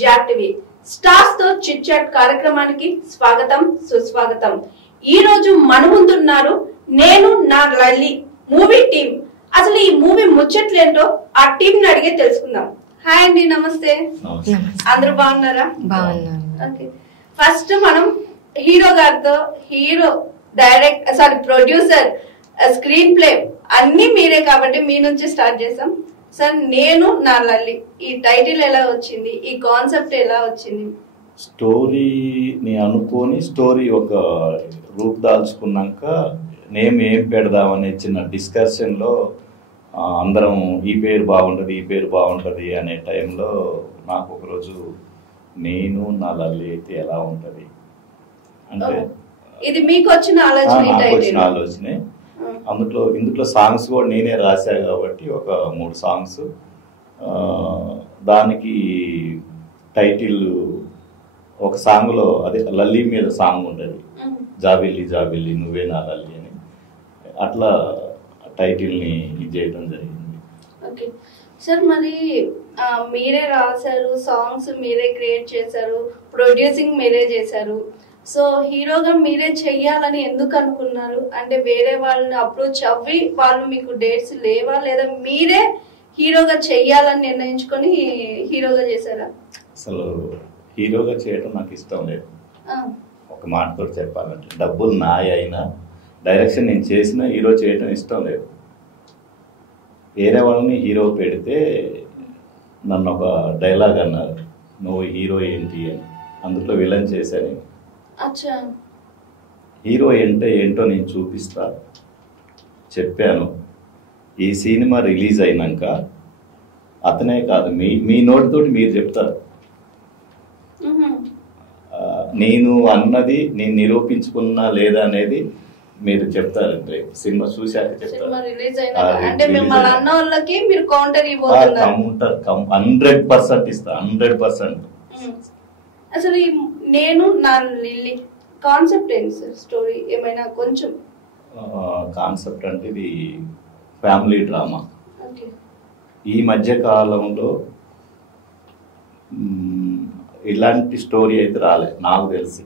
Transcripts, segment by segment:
Jack TV stars తో chit chat కార్యక్రమానికి స్వాగతం సుస్వాగతం. ఈ రోజు మన ముందున్నారు నేను నా లల్లి మూవీ టీం. అసలు ఈ మూవీ ముచ్చట్లేంటో ఆ టీం ని అడిగే తెలుసుకుందాం. హాయ్ అండి, నమస్తే. అందరూ బాగున్నారా? ఓకే, ఫస్ట్ మనం హీరో గారితో ప్రొడ్యూసర్, స్క్రీన్ ప్లే అన్ని మీరే కాబట్టి మీ నుంచి స్టార్ట్ చేసాం. సార్, నేను నా లల్లి ఈ టైటిల్ ఎలా వచ్చింది, ఈ కాన్సెప్ట్ ఎలా వచ్చింది? స్టోరీని అనుకొని స్టోరీ ఒక రూప్ దాల్చుకున్నాక నేమ్ ఏం పెడదామనే చిన్న డిస్కషన్లో అందరం ఈ పేరు బాగుంటుంది అనే టైంలో నాకు ఒకరోజు నేను నా లల్లి అయితే ఎలా ఉంటుంది అంటే ఇది మీకు వచ్చిన ఆలోచనే. ఇందులో సాంగ్స్ కూడా నేనే రాశా కాబట్టి ఒక 3 సాంగ్స్, దానికి టైటిల్ ఒక సాంగ్లో అదే లల్లి మీద సాంగ్ ఉంటుంది, జాబిల్లి జాబిల్లి నువ్వే నా లల్లి అని, అట్లా టైటిల్ని ఇది చేయడం జరిగింది. ఓకే సార్, మరి మీరే రాశారు, సాంగ్స్ మీరే క్రియేట్ చేశారు, ప్రొడ్యూసింగ్ మీరే చేశారు. సో హీరోగా మీరే చెయ్యాలని ఎందుకు అనుకున్నారు? అంటే వేరే వాళ్ళని అప్రోచ్ అవ్వి వాళ్ళు మీకు డేట్స్ లేవా, లేదా మీరే హీరోగా చెయ్యాలని నిర్ణయించుకొని హీరోగా చేశారా? అసలు హీరోగా చేయడం నాకు ఇష్టం లేదు. ఒక మాటతో చెప్పాలంటే డబ్బులు నాయ అయినా డైరెక్షన్ నేను చేసిన హీరో చేయడం ఇష్టం లేదు. వేరే వాళ్ళని హీరో పెడితే నన్ను ఒక డైలాగ్ అన్నారు, నువ్వు హీరో ఏంటి అని. అందులో విలన్ చేశాను. హీరో అంటే ఏంటో నేను చూపిస్తా చెప్పాను. ఈ సినిమా రిలీజ్ అయినాక అతనే కాదు, మీ నోటితోటి మీరు చెప్తారు. నేను అన్నది నేను నిరూపించుకున్నా లేదా అనేది మీరు చెప్తారు. సినిమా చూశాక చెప్తారు. 100% ఇస్తా, 100%. అసలు నేను నా లిల్లీ కాన్సెప్ట్ ఏంటి సార్? స్టోరీ ఏమైనా కొంచెం? కాన్సెప్ట్ అంటే ఇది ఫ్యామిలీ డ్రామా. ఈ మధ్య కాలంలో ఇలాంటి స్టోరీ అయితే రాలే నాకు తెలిసి.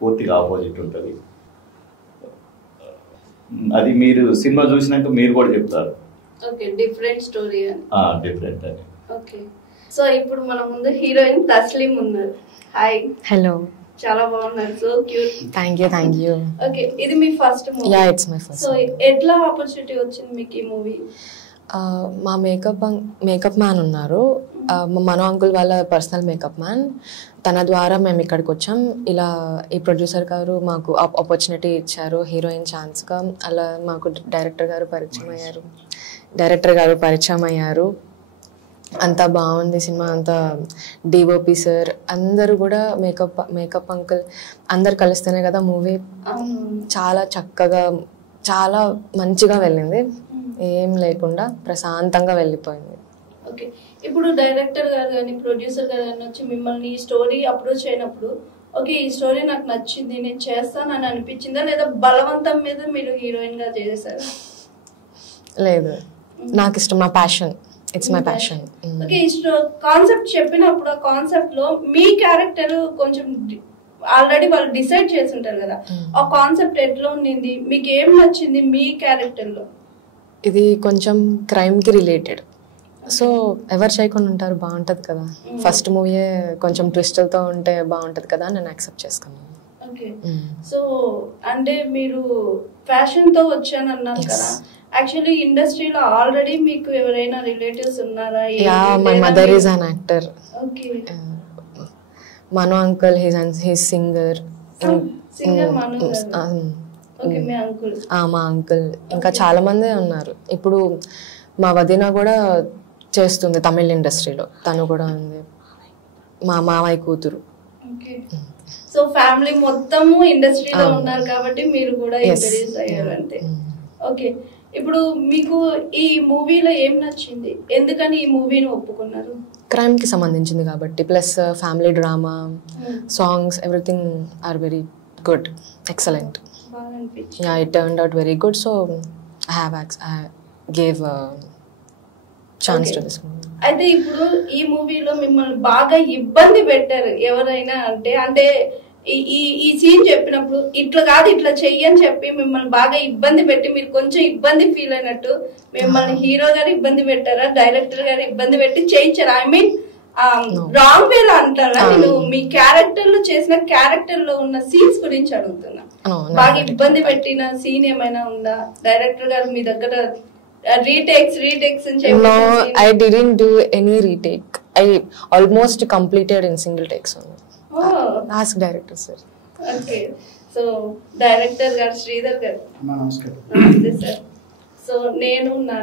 పూర్తిగా ఆపోజిట్ ఉంటుంది. అది మీరు సినిమా చూసినాక మీరు కూడా చెప్తారు. Different story. డిఫరెంట్ అని. ఓకే, సో ఇప్పుడు మన ముందు హీరోయిన్ తస్లీం ఉన్నారు. హాయ్. హలో. చాలా బాగున్నారు, so cute. Thank you. Okay, ఇది మీ first movie? Yeah, it's my first. So ఎట్లా ఆపర్చునిటీ వచ్చింది మీకు ఈ మూవీ? మా మేకప్ మ్యాన్ ఉన్నారు, మనో అంకుల్ వాళ్ళ పర్సనల్ మేకప్ మ్యాన్. తన ద్వారా మేము ఇక్కడికి వచ్చాం. ఇలా ఈ ప్రొడ్యూసర్ గారు మాకు ఆపర్చునిటీ ఇచ్చారు హీరోయిన్ ఛాన్స్గా. అలా మాకు డైరెక్టర్ గారు పరిచయం అయ్యారు. అంతా బాగుంది సినిమా. అంతా డిఓపి సార్ అందరూ కూడా మేకప్ అంకుల్ అందరు కలిస్తేనే కదా మూవీ చాలా చక్కగా చాలా మంచిగా వెళ్ళింది. ఏం లేకుండా ప్రశాంతంగా వెళ్ళిపోయింది. ఓకే, ఇప్పుడు డైరెక్టర్ గారు కానీ ప్రొడ్యూసర్ గారు కానీ వచ్చి మిమ్మల్ని ఈ స్టోరీ అప్రోచ్ అయినప్పుడు ఓకే ఈ స్టోరీ నాకు నచ్చింది నేను చేస్తానని అనిపించిందా, లేదా బలవంతం మీద మీరు హీరోయిన్ గా చేశారా? లేదు, నాకు ఇష్టం, నా passion. It's my passion. Okay, ఈ కాన్సెప్ట్ చెప్పినప్పుడు ఆ కాన్సెప్ట్ లో మీ క్యారెక్టర్ కొంచెం ఆల్రెడీ వాళ్ళు డిసైడ్ చేసి ఉంటారు కదా, ఆ కాన్సెప్ట్ ఎట్లా ఉండింది, మీకు ఏం నచ్చింది మీ క్యారెక్టర్ లో? ఇది కొంచెం క్రైమ్ కి రిలేటెడ్. సో ఎవరు చేయకుండా ఉంటారు, బాగుంటది కదా. ఫస్ట్ మూవీయే కొంచెం ట్విస్ట్లతో ఉంటే బాగుంటది కదా, నేను యాక్సెప్ట్ చేసుకున్నాను. ఓకే, సో అంటే మీరు ఫ్యాషన్ తో వచ్చానన్నారు కదా, యాక్చువల్లీ ఇండస్ట్రీలో ఆల్రెడీ మీకు ఎవరైనా రిలేటివ్స్ ఉన్నారా? Yeah, my mother is an actor. Okay, Mano uncle he's singer. మా అంకుల్ ఇంకా చాలా మంది ఉన్నారు. ఇప్పుడు మా వదిన కూడా చేస్తుంది తమిళ ఇండస్ట్రీలో, తను కూడా ఉంది. మా మామయ్య కూతురు. సో ఫ్యామిలీ మొత్తము ఇండస్ట్రీలో ఉన్నారు కాబట్టి మీరు కూడా ఇంట్రడ్యూస్ అయ్యారు అంతే. ఓకే, ఇప్పుడు మీకు ఈ మూవీలో ఏం నచ్చింది, ఎందుకని ఈ మూవీని ఒప్పుకున్నారు? క్రైమ్ కి సంబంధించింది కాబట్టి, plus family drama, songs, everything are very good, excellent. Yeah, it turned out very good, so I gave a chance to this movie. అయితే ఇప్పుడు ఈ మూవీలో మిమ్మల్ని బాగా ఇబ్బంది పెట్టారు ఎవరైనా అంటే ఈ సీన్ చెప్పినప్పుడు ఇట్లా కాదు ఇట్లా చెయ్యని చెప్పి మిమ్మల్ని బాగా ఇబ్బంది పెట్టి మీరు కొంచెం ఇబ్బంది ఫీల్ అయినట్టు మిమ్మల్ని హీరో గారు ఇబ్బంది పెట్టారా, డైరెక్టర్ గారు ఇబ్బంది పెట్టి చేయించారా? ఐ మీన్ రాంగ్ వేలో అంటారా? నేను మీ క్యారెక్టర్ లో చేసిన క్యారెక్టర్ లో ఉన్న సీన్స్ గురించి అడుగుతున్నా. బాగా ఇబ్బంది పెట్టిన సీన్ ఏమైనా ఉందా? డైరెక్టర్ గారు మీ దగ్గర retakes అని చెప్పి? No, I didn't do any retake. I almost completed in single takes only. Ask director sir. Okay, so director garu Sridhar garu నమస్కారం. నమస్తే సార్. సో నేను నా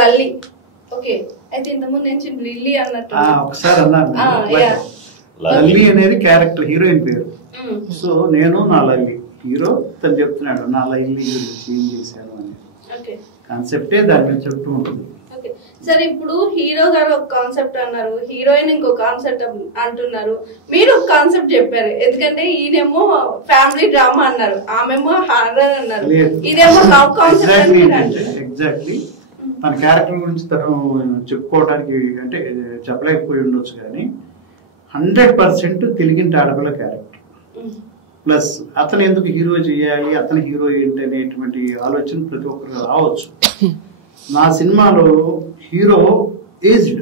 లల్లి ఓకే. అయితే ఇంతకుముందు నేను లిల్లీ అన్నట్టు ఒకసారి అన్నాను. లల్లి అనేది క్యారెక్టర్, హీరోయిన్ పేరు. సో నేను నా లల్లి, హీరో తను చెప్తున్నాడు నా లల్లి ఏం చేశాను అని. కాన్సెప్టే దాని మీద చెప్తూ ఉంటుంది. సరే, ఇప్పుడు హీరో గారు ఒక కాన్సెప్ట్ అన్నారు, హీరోయిన్ ఇంకో కాన్సెప్ట్ అంటున్నారు, మీరు ఒక కాన్సెప్ట్ చెప్పారు. ఎందుకంటే ఈయనేమో ఫ్యామిలీ డ్రామా అన్నారు, ఆమెమో హారర్ అన్నారు, ఇదేమో లవ్ కాన్సెప్ట్. ఎగ్జాక్ట్లీ తన క్యారెక్టర్ గురించి తను చెప్పుకోవడానికి అంటే చెప్పలేకపోయి ఉండొచ్చు, కానీ 100% తెలుగింటి ఆడపిల్ల క్యారెక్టర్. ప్లస్ అతను ఎందుకు హీరో చేయాలి, అతను హీరో ఏంటి అనేటువంటి ఆలోచన ప్రతి ఒక్కరికి రావచ్చు. నా సినిమాలో హీరో ఏజ్డ్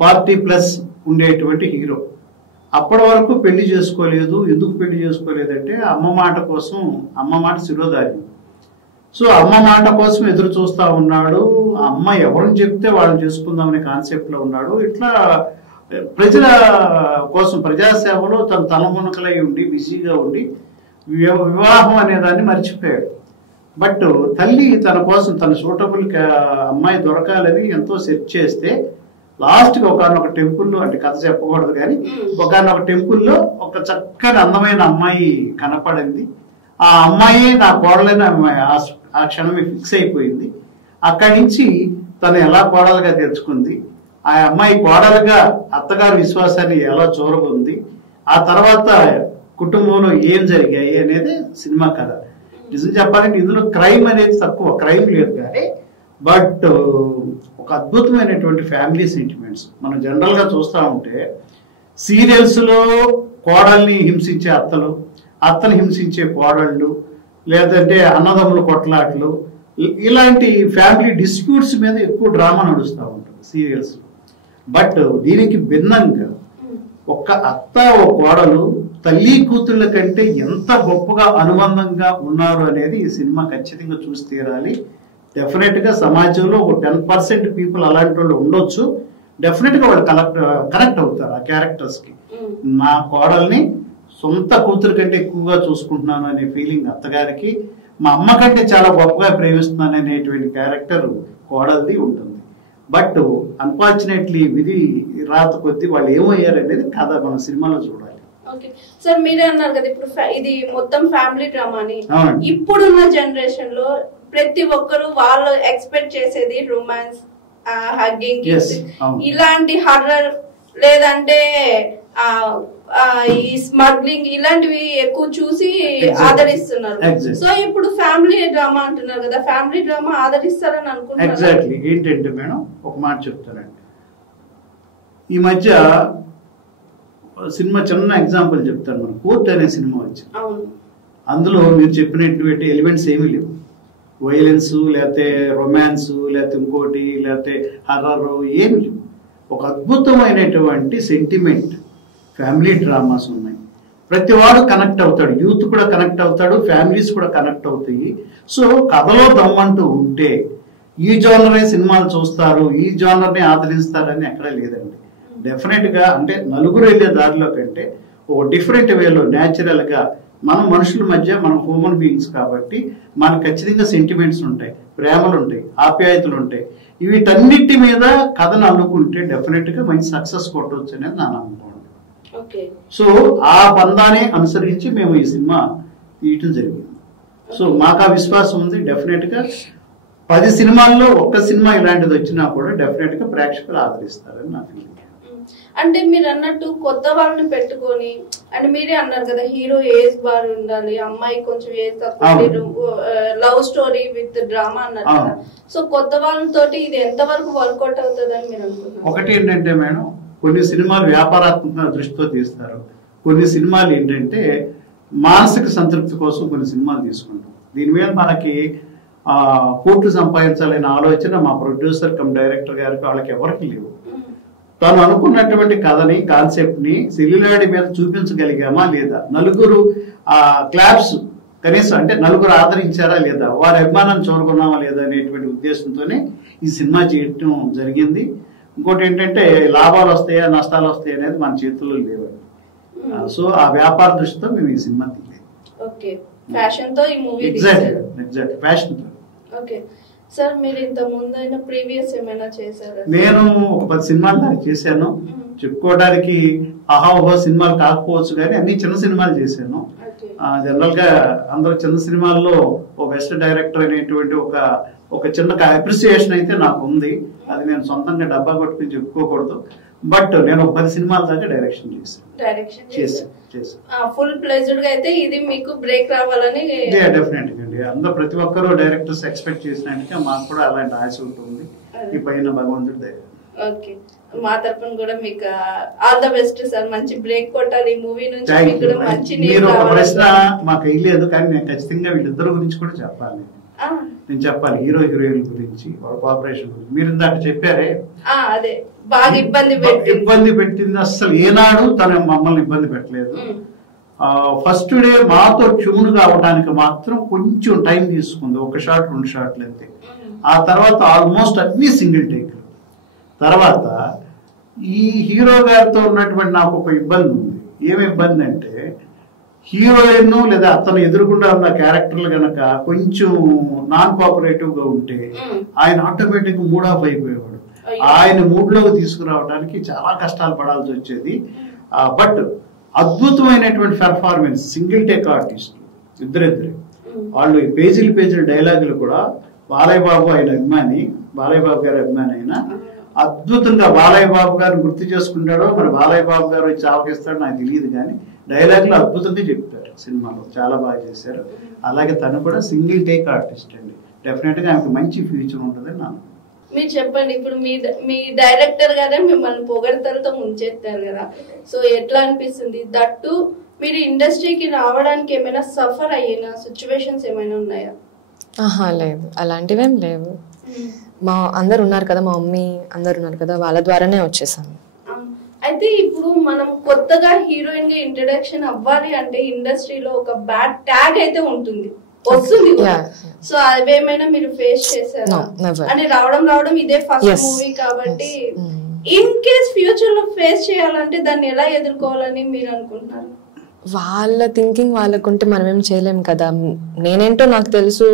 40+ ఉండేటువంటి హీరో. అప్పటి వరకు పెళ్లి చేసుకోలేదు. ఎందుకు పెళ్లి చేసుకోలేదంటే అమ్మ మాట కోసం, అమ్మ మాట శిరోధారి. సో అమ్మ మాట కోసం ఎదురు చూస్తా ఉన్నాడు. అమ్మ ఎవరిని చెప్తే వాళ్ళని చేసుకుందాం అనే కాన్సెప్ట్ లో ఉన్నాడు. ఇట్లా ప్రజల కోసం ప్రజాసేవలో తన తలమునకలై ఉండి బిజీగా ఉండి వివాహం అనే దాన్ని మర్చిపోయాడు. బట్ తల్లి తన కోసం తన సూటబుల్ అమ్మాయి దొరకాలని ఎంతో సెర్చ్ చేస్తే లాస్ట్గా ఒకనొక టెంపుల్లో, అంటే కథ చెప్పకూడదు కానీ ఒకనొక టెంపుల్లో ఒక చక్కని అందమైన అమ్మాయి కనపడింది. ఆ అమ్మాయి నా కోడలైన అమ్మాయి ఆ క్షణమే ఫిక్స్ అయిపోయింది. అక్కడి నుంచి తను ఎలా కోడలుగా తెచ్చుకుంది, ఆ అమ్మాయి కోడలుగా అత్తగారి విశ్వాసాన్ని ఎలా చూరగొంది, ఆ తర్వాత కుటుంబంలో ఏం జరిగాయి అనేది సినిమా కథ. నిజం చెప్పాలంటే ఇందులో క్రైమ్ అనేది తక్కువ, క్రైమ్ లేదు కానీ బట్ ఒక అద్భుతమైనటువంటి ఫ్యామిలీ సెంటిమెంట్స్. మనం జనరల్ గా చూస్తూ ఉంటే సీరియల్స్ లో కోడల్ని హింసించే అత్తలు, అత్తని హింసించే కోడళ్ళు, లేదంటే అన్నదమ్ముల కొట్లాట్లు, ఇలాంటి ఫ్యామిలీ డిస్ప్యూట్స్ మీద ఎక్కువ డ్రామా నడుస్తూ ఉంటుంది సీరియల్స్. బట్ దీనికి భిన్నంగా ఒక్క అత్త ఓ కోడలు తల్లి కూతుళ్ళ కంటే ఎంత గొప్పగా అనుబంధంగా ఉన్నారు అనేది ఈ సినిమా ఖచ్చితంగా చూసి తీరాలి. డెఫినెట్ గా సమాజంలో ఒక 10% పీపుల్ అలాంటి వాళ్ళు ఉండొచ్చు. డెఫినెట్ గా వాళ్ళు కనెక్ట్ అవుతారు ఆ క్యారెక్టర్స్ కి. నా కోడల్ని సొంత కూతురు కంటే ఎక్కువగా చూసుకుంటున్నాను అనే ఫీలింగ్ అత్తగారికి, మా అమ్మ కంటే చాలా గొప్పగా ప్రేమిస్తున్నాను అనేటువంటి క్యారెక్టర్ కోడల్ది ఉంటుంది. బట్ అన్ఫార్చునేట్లీ విధి రాత కొద్దీ వాళ్ళు ఏమయ్యారు అనేది కథ మన సినిమాలో చూడాలి. ఓకే సార్, మీరే అన్నారు కదా ఇప్పుడు ఇది మొత్తం ఫ్యామిలీ డ్రామా అని. ఇప్పుడున్న జనరేషన్ లో ప్రతి ఒక్కరు వాళ్ళు ఎక్స్పెక్ట్ చేసేది రొమాన్స్, హగ్గింగ్, ఇలాంటి హర్రర్ లేదంటే ఈ స్మగ్లింగ్ ఇలాంటివి ఎక్కువ చూసి ఆదరిస్తున్నారు. సో ఇప్పుడు ఫ్యామిలీ డ్రామా అంటున్నారు కదా, ఫ్యామిలీ డ్రామా ఆదరిస్తారని అనుకుంటున్నారు? ఎగ్జాక్ట్లీ. ఏంటంటే మేడం ఒక మాట చెప్తానండి, ఈ మధ్య సినిమా చిన్న ఎగ్జాంపుల్ చెప్తాను. మన కోర్ట్ అనే సినిమా వచ్చింది. అందులో మీరు చెప్పినటువంటి ఎలిమెంట్స్ ఏమీ లేవు. వైలెన్స్ లేకపోతే రొమాన్స్ లేకపోతే ఇంకోటి లేకపోతే హర్రర్ ఏమి లేవు. ఒక అద్భుతమైనటువంటి సెంటిమెంట్ ఫ్యామిలీ డ్రామాస్ ఉన్నాయి. ప్రతి వాడు కనెక్ట్ అవుతాడు, యూత్ కూడా కనెక్ట్ అవుతాడు, ఫ్యామిలీస్ కూడా కనెక్ట్ అవుతాయి. సో కథలో దమ్మంటూ ఉంటే ఈ జోనరే సినిమాలు చూస్తారు, ఈ జోనర్ని ఆదరిస్తారని ఎక్కడా లేదండి. డెఫినెట్ గా అంటే నలుగురు వెళ్ళే దారిలో కంటే ఒక డిఫరెంట్ వేలో న్యాచురల్ గా మన మనుషుల మధ్య మనం హ్యూమన్ బీయింగ్స్ కాబట్టి మనకు ఖచ్చితంగా సెంటిమెంట్స్ ఉంటాయి, ప్రేమలు ఉంటాయి, ఆప్యాయతలు ఉంటాయి. వీటన్నిటి మీద కథను అల్లుకుంటే డెఫినెట్ గా మంచి సక్సెస్ కొట్టవచ్చు అనేది నా నమ్మకం. సో ఆ పందాన్ని అనుసరించి మేము ఈ సినిమా తీయటం జరిగింది. సో మాకు ఆ విశ్వాసం ఉంది. డెఫినెట్ గా 10 సినిమాల్లో ఒక్క సినిమా ఇలాంటిది వచ్చినా కూడా డెఫినెట్ గా ప్రేక్షకులు ఆదరిస్తారని నా ఫీలింగ్. అంటే మీరు అన్నట్టు కొత్త వాళ్ళని పెట్టుకొని, అంటే మీరే అన్నారు కదా హీరో ఏజ్ బార్ ఉండాలి, అమ్మాయి కొంచెం ఏజ్ తక్కువ, లవ్ స్టోరీ విత్ డ్రామా అన్నారు కదా. సో కొత్త వాళ్ళతోటి ఇది ఎంత వరకు వర్కౌట్ అవుతుందని మీరు అనుకుంటున్నారు? ఒకటి ఏంటంటే మేడం, కొన్ని సినిమాలు వ్యాపారాత్మక దృష్టితో తీస్తారు, కొన్ని సినిమాలు ఏంటంటే మానసిక సంతృప్తి కోసం కొన్ని సినిమాలు తీసుకుంటాం. దీని మీద మనకి కోట్లు సంపాదించాలనే ఆలోచన మా ప్రొడ్యూసర్ కమ్ డైరెక్టర్ గారికి వాళ్ళకి ఎవరికి లేవు. తాను అనుకున్నటువంటి కథని, కాన్సెప్ట్ ని సెల్యులాయిడ్ మీద చూపించగలిగామా లేదా, నలుగురు క్లాప్స్ కనీసం అంటే నలుగురు ఆదరించారా లేదా, వారి అభిమానాన్ని చూరగొన్నామా లేదా అనేటువంటి ఉద్దేశంతోనే ఈ సినిమా చేయటం జరిగింది. ఇంకోటి ఏంటంటే లాభాలు వస్తాయా నష్టాలు వస్తాయా అనేది మన చేతుల్లో లేవు. సో ఆ వ్యాపార దృష్టితో మేము ఈ సినిమా తీయలేదు. ఓకే, ఫ్యాషన్ తో ఈ మూవీ ఎగ్జాక్ట్ ఫ్యాషన్ తో. ఓకే సార్, మీరు ఇంత ముందు అయినా ప్రీవియస్ ఏమైనా చేశారా? నేను ఒక 10 సినిమాలు దానికి చేశాను. చెప్పుకోవడానికి ఆహాహో సినిమాలు కాకపోవచ్చు కానీ అన్ని చిన్న సినిమాలు చేశాను. జనరల్ గా అందరూ చిన్న సినిమాల్లో ఒక బెస్ట్ డైరెక్టర్ అనేటువంటి ఒక చిన్న అప్రిసియేషన్ అయితే నాకు ఉంది. అది నేను సొంతంగా డబ్బా కొట్టుకుని చెప్పుకోకూడదు. బట్ నేను ఒక 10 సినిమాల దాకా డైరెక్షన్ చేశాను. ఫుల్ ప్లెజర్డ్ గా అయితే ఇది మీకు బ్రేక్ రావాలని డెఫినెట్ గా అండి. అందరూ ప్రతి ఒక్కరు డైరెక్టర్స్ ఎక్స్పెక్ట్ చేసినట్టుగా మాకు కూడా అలాంటి ఆశ ఉంటుంది. ఈ పైన భగవంతుడి దయ. ఓకే, మా తరపున కూడా మీకు ఆల్ ద బెస్ట్ సార్. మంచి బ్రేక్ కొట్టాలి ఈ మూవీ నుంచి. మీకు కూడా మంచి మీరు ఒక ప్రశ్న మాకు వేయలేదు కానీ నేను ఖచ్చితంగా వీళ్ళిద్దరు గురించి కూడా చెప్పాలి. నేను చెప్పాలి హీరో హీరోయిన్ గురించి, వాళ్ళ కోఆపరేషన్ గురించి. మీరు ఇందాక చెప్పారే అదే బాగా ఇబ్బంది పెట్టింది. అసలు ఏనాడు తను మమ్మల్ని ఇబ్బంది పెట్టలేదు. ఫస్ట్ డే మాతో ట్యూన్ కావడానికి మాత్రం కొంచెం టైం తీసుకుంది, 1 షాట్ 2 షాట్లు అంతే. ఆ తర్వాత ఆల్మోస్ట్ అన్ని సింగిల్ టేక్. తర్వాత ఈ హీరో గారితో ఉన్నటువంటి నాకు ఒక ఇబ్బంది ఉంది. ఏమి ఇబ్బంది అంటే హీరోయిన్ లేదా అతను ఎదురుకుండా ఉన్న క్యారెక్టర్లు గనక కొంచెం నాన్ కోఆపరేటివ్ గా ఉంటే ఆయన ఆటోమేటిక్ మూడ్ ఆఫ్ అయిపోయేవాడు. ఆయన మూడ్ లోకి తీసుకురావడానికి చాలా కష్టాలు పడాల్సి వచ్చేది. బట్ అద్భుతమైనటువంటి పెర్ఫార్మెన్స్, సింగిల్ టేక్ ఆర్టిస్ట్ ఇద్దరిద్దరే. వాళ్ళు పేజీలు డైలాగులు కూడా బాలయ్య బాబు ఆయన అభిమాని, బాలయ్య బాబు గారి అభిమాని అయినా అద్భుతంగా బాలయ్య బాబు గారిని గుర్తు చేసుకుంటాడో మరి బాలయ్య బాబు గారు వచ్చి ఆవకిస్తాడో నాకు తెలియదు కానీ డైలాగులు అద్భుతంగా చెప్తారు. సినిమాలో చాలా బాగా చేశారు. అలాగే తను కూడా సింగిల్ టేక్ ఆర్టిస్ట్ అండి. డెఫినెట్ గా ఆమెకు మంచి ఫ్యూచర్ ఉంటుందని నాకు. మీరు చెప్పండి, ఇప్పుడు మీ డైరెక్టర్ గారే మిమ్మల్ని పొగడతలతో ముంచెత్తారు కదా, సో ఎట్లా అనిపిస్తుంది? దట్టు మీరు ఇండస్ట్రీకి రావడానికి ఏమైనా సఫర్ అయిన సిచ్యువేషన్స్ ఏమైనా ఉన్నాయా? లేదు, అలాంటివేం లేవు. మా అందరు ఉన్నారు కదా, మా మమ్మీ అందరు ఉన్నారు కదా, వాళ్ళ ద్వారానే వచ్చేసాను. అయితే ఇప్పుడు మనం కొత్తగా హీరోయిన్ గా ఇంట్రడక్షన్ అవ్వాలి అంటే ఇండస్ట్రీలో ఒక బ్యాడ్ ట్యాగ్ అయితే ఉంటుంది, వస్తుంది. సో అవేమైనా మీరు ఫేస్ చేశారా? అంటే రావడం ఇదే ఫస్ట్ మూవీ కాబట్టి ఇన్ కేస్ ఫ్యూచర్ లో ఫేస్ చేయాలంటే దాన్ని ఎలా ఎదుర్కోవాలని మీరు అనుకుంటున్నారు? వాళ్ళ థింకింగ్ వాళ్ళకుంటే మనం ఏం చేయలేం కదా. నేనేంటో నాకు తెలుసు,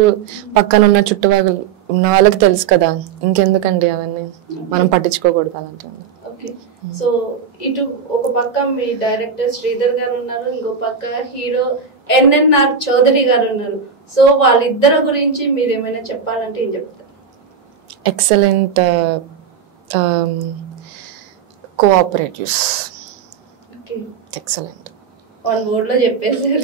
పక్కన ఉన్న చుట్టుపక్కల ఉన్న వాళ్ళకి తెలుసు కదా, ఇంకెందుకండి అవన్నీ మనం పట్టించుకోకూడదు అలాంటివన్నీ. ఓకే, సో ఇటు ఒక పక్క మీ డైరెక్టర్ శ్రీధర్ గారు ఉన్నారు, ఇంకో పక్క హీరో ఎన్ఎన్ఆర్ చౌదరి గారు ఉన్నారు. సో వాళ్ళిద్దరి గురించి మీరు ఏమైనా చెప్పాలంటే ఏం చెప్తారు? Excellent cooperatives. Excellent one word లో చెప్పేసారు,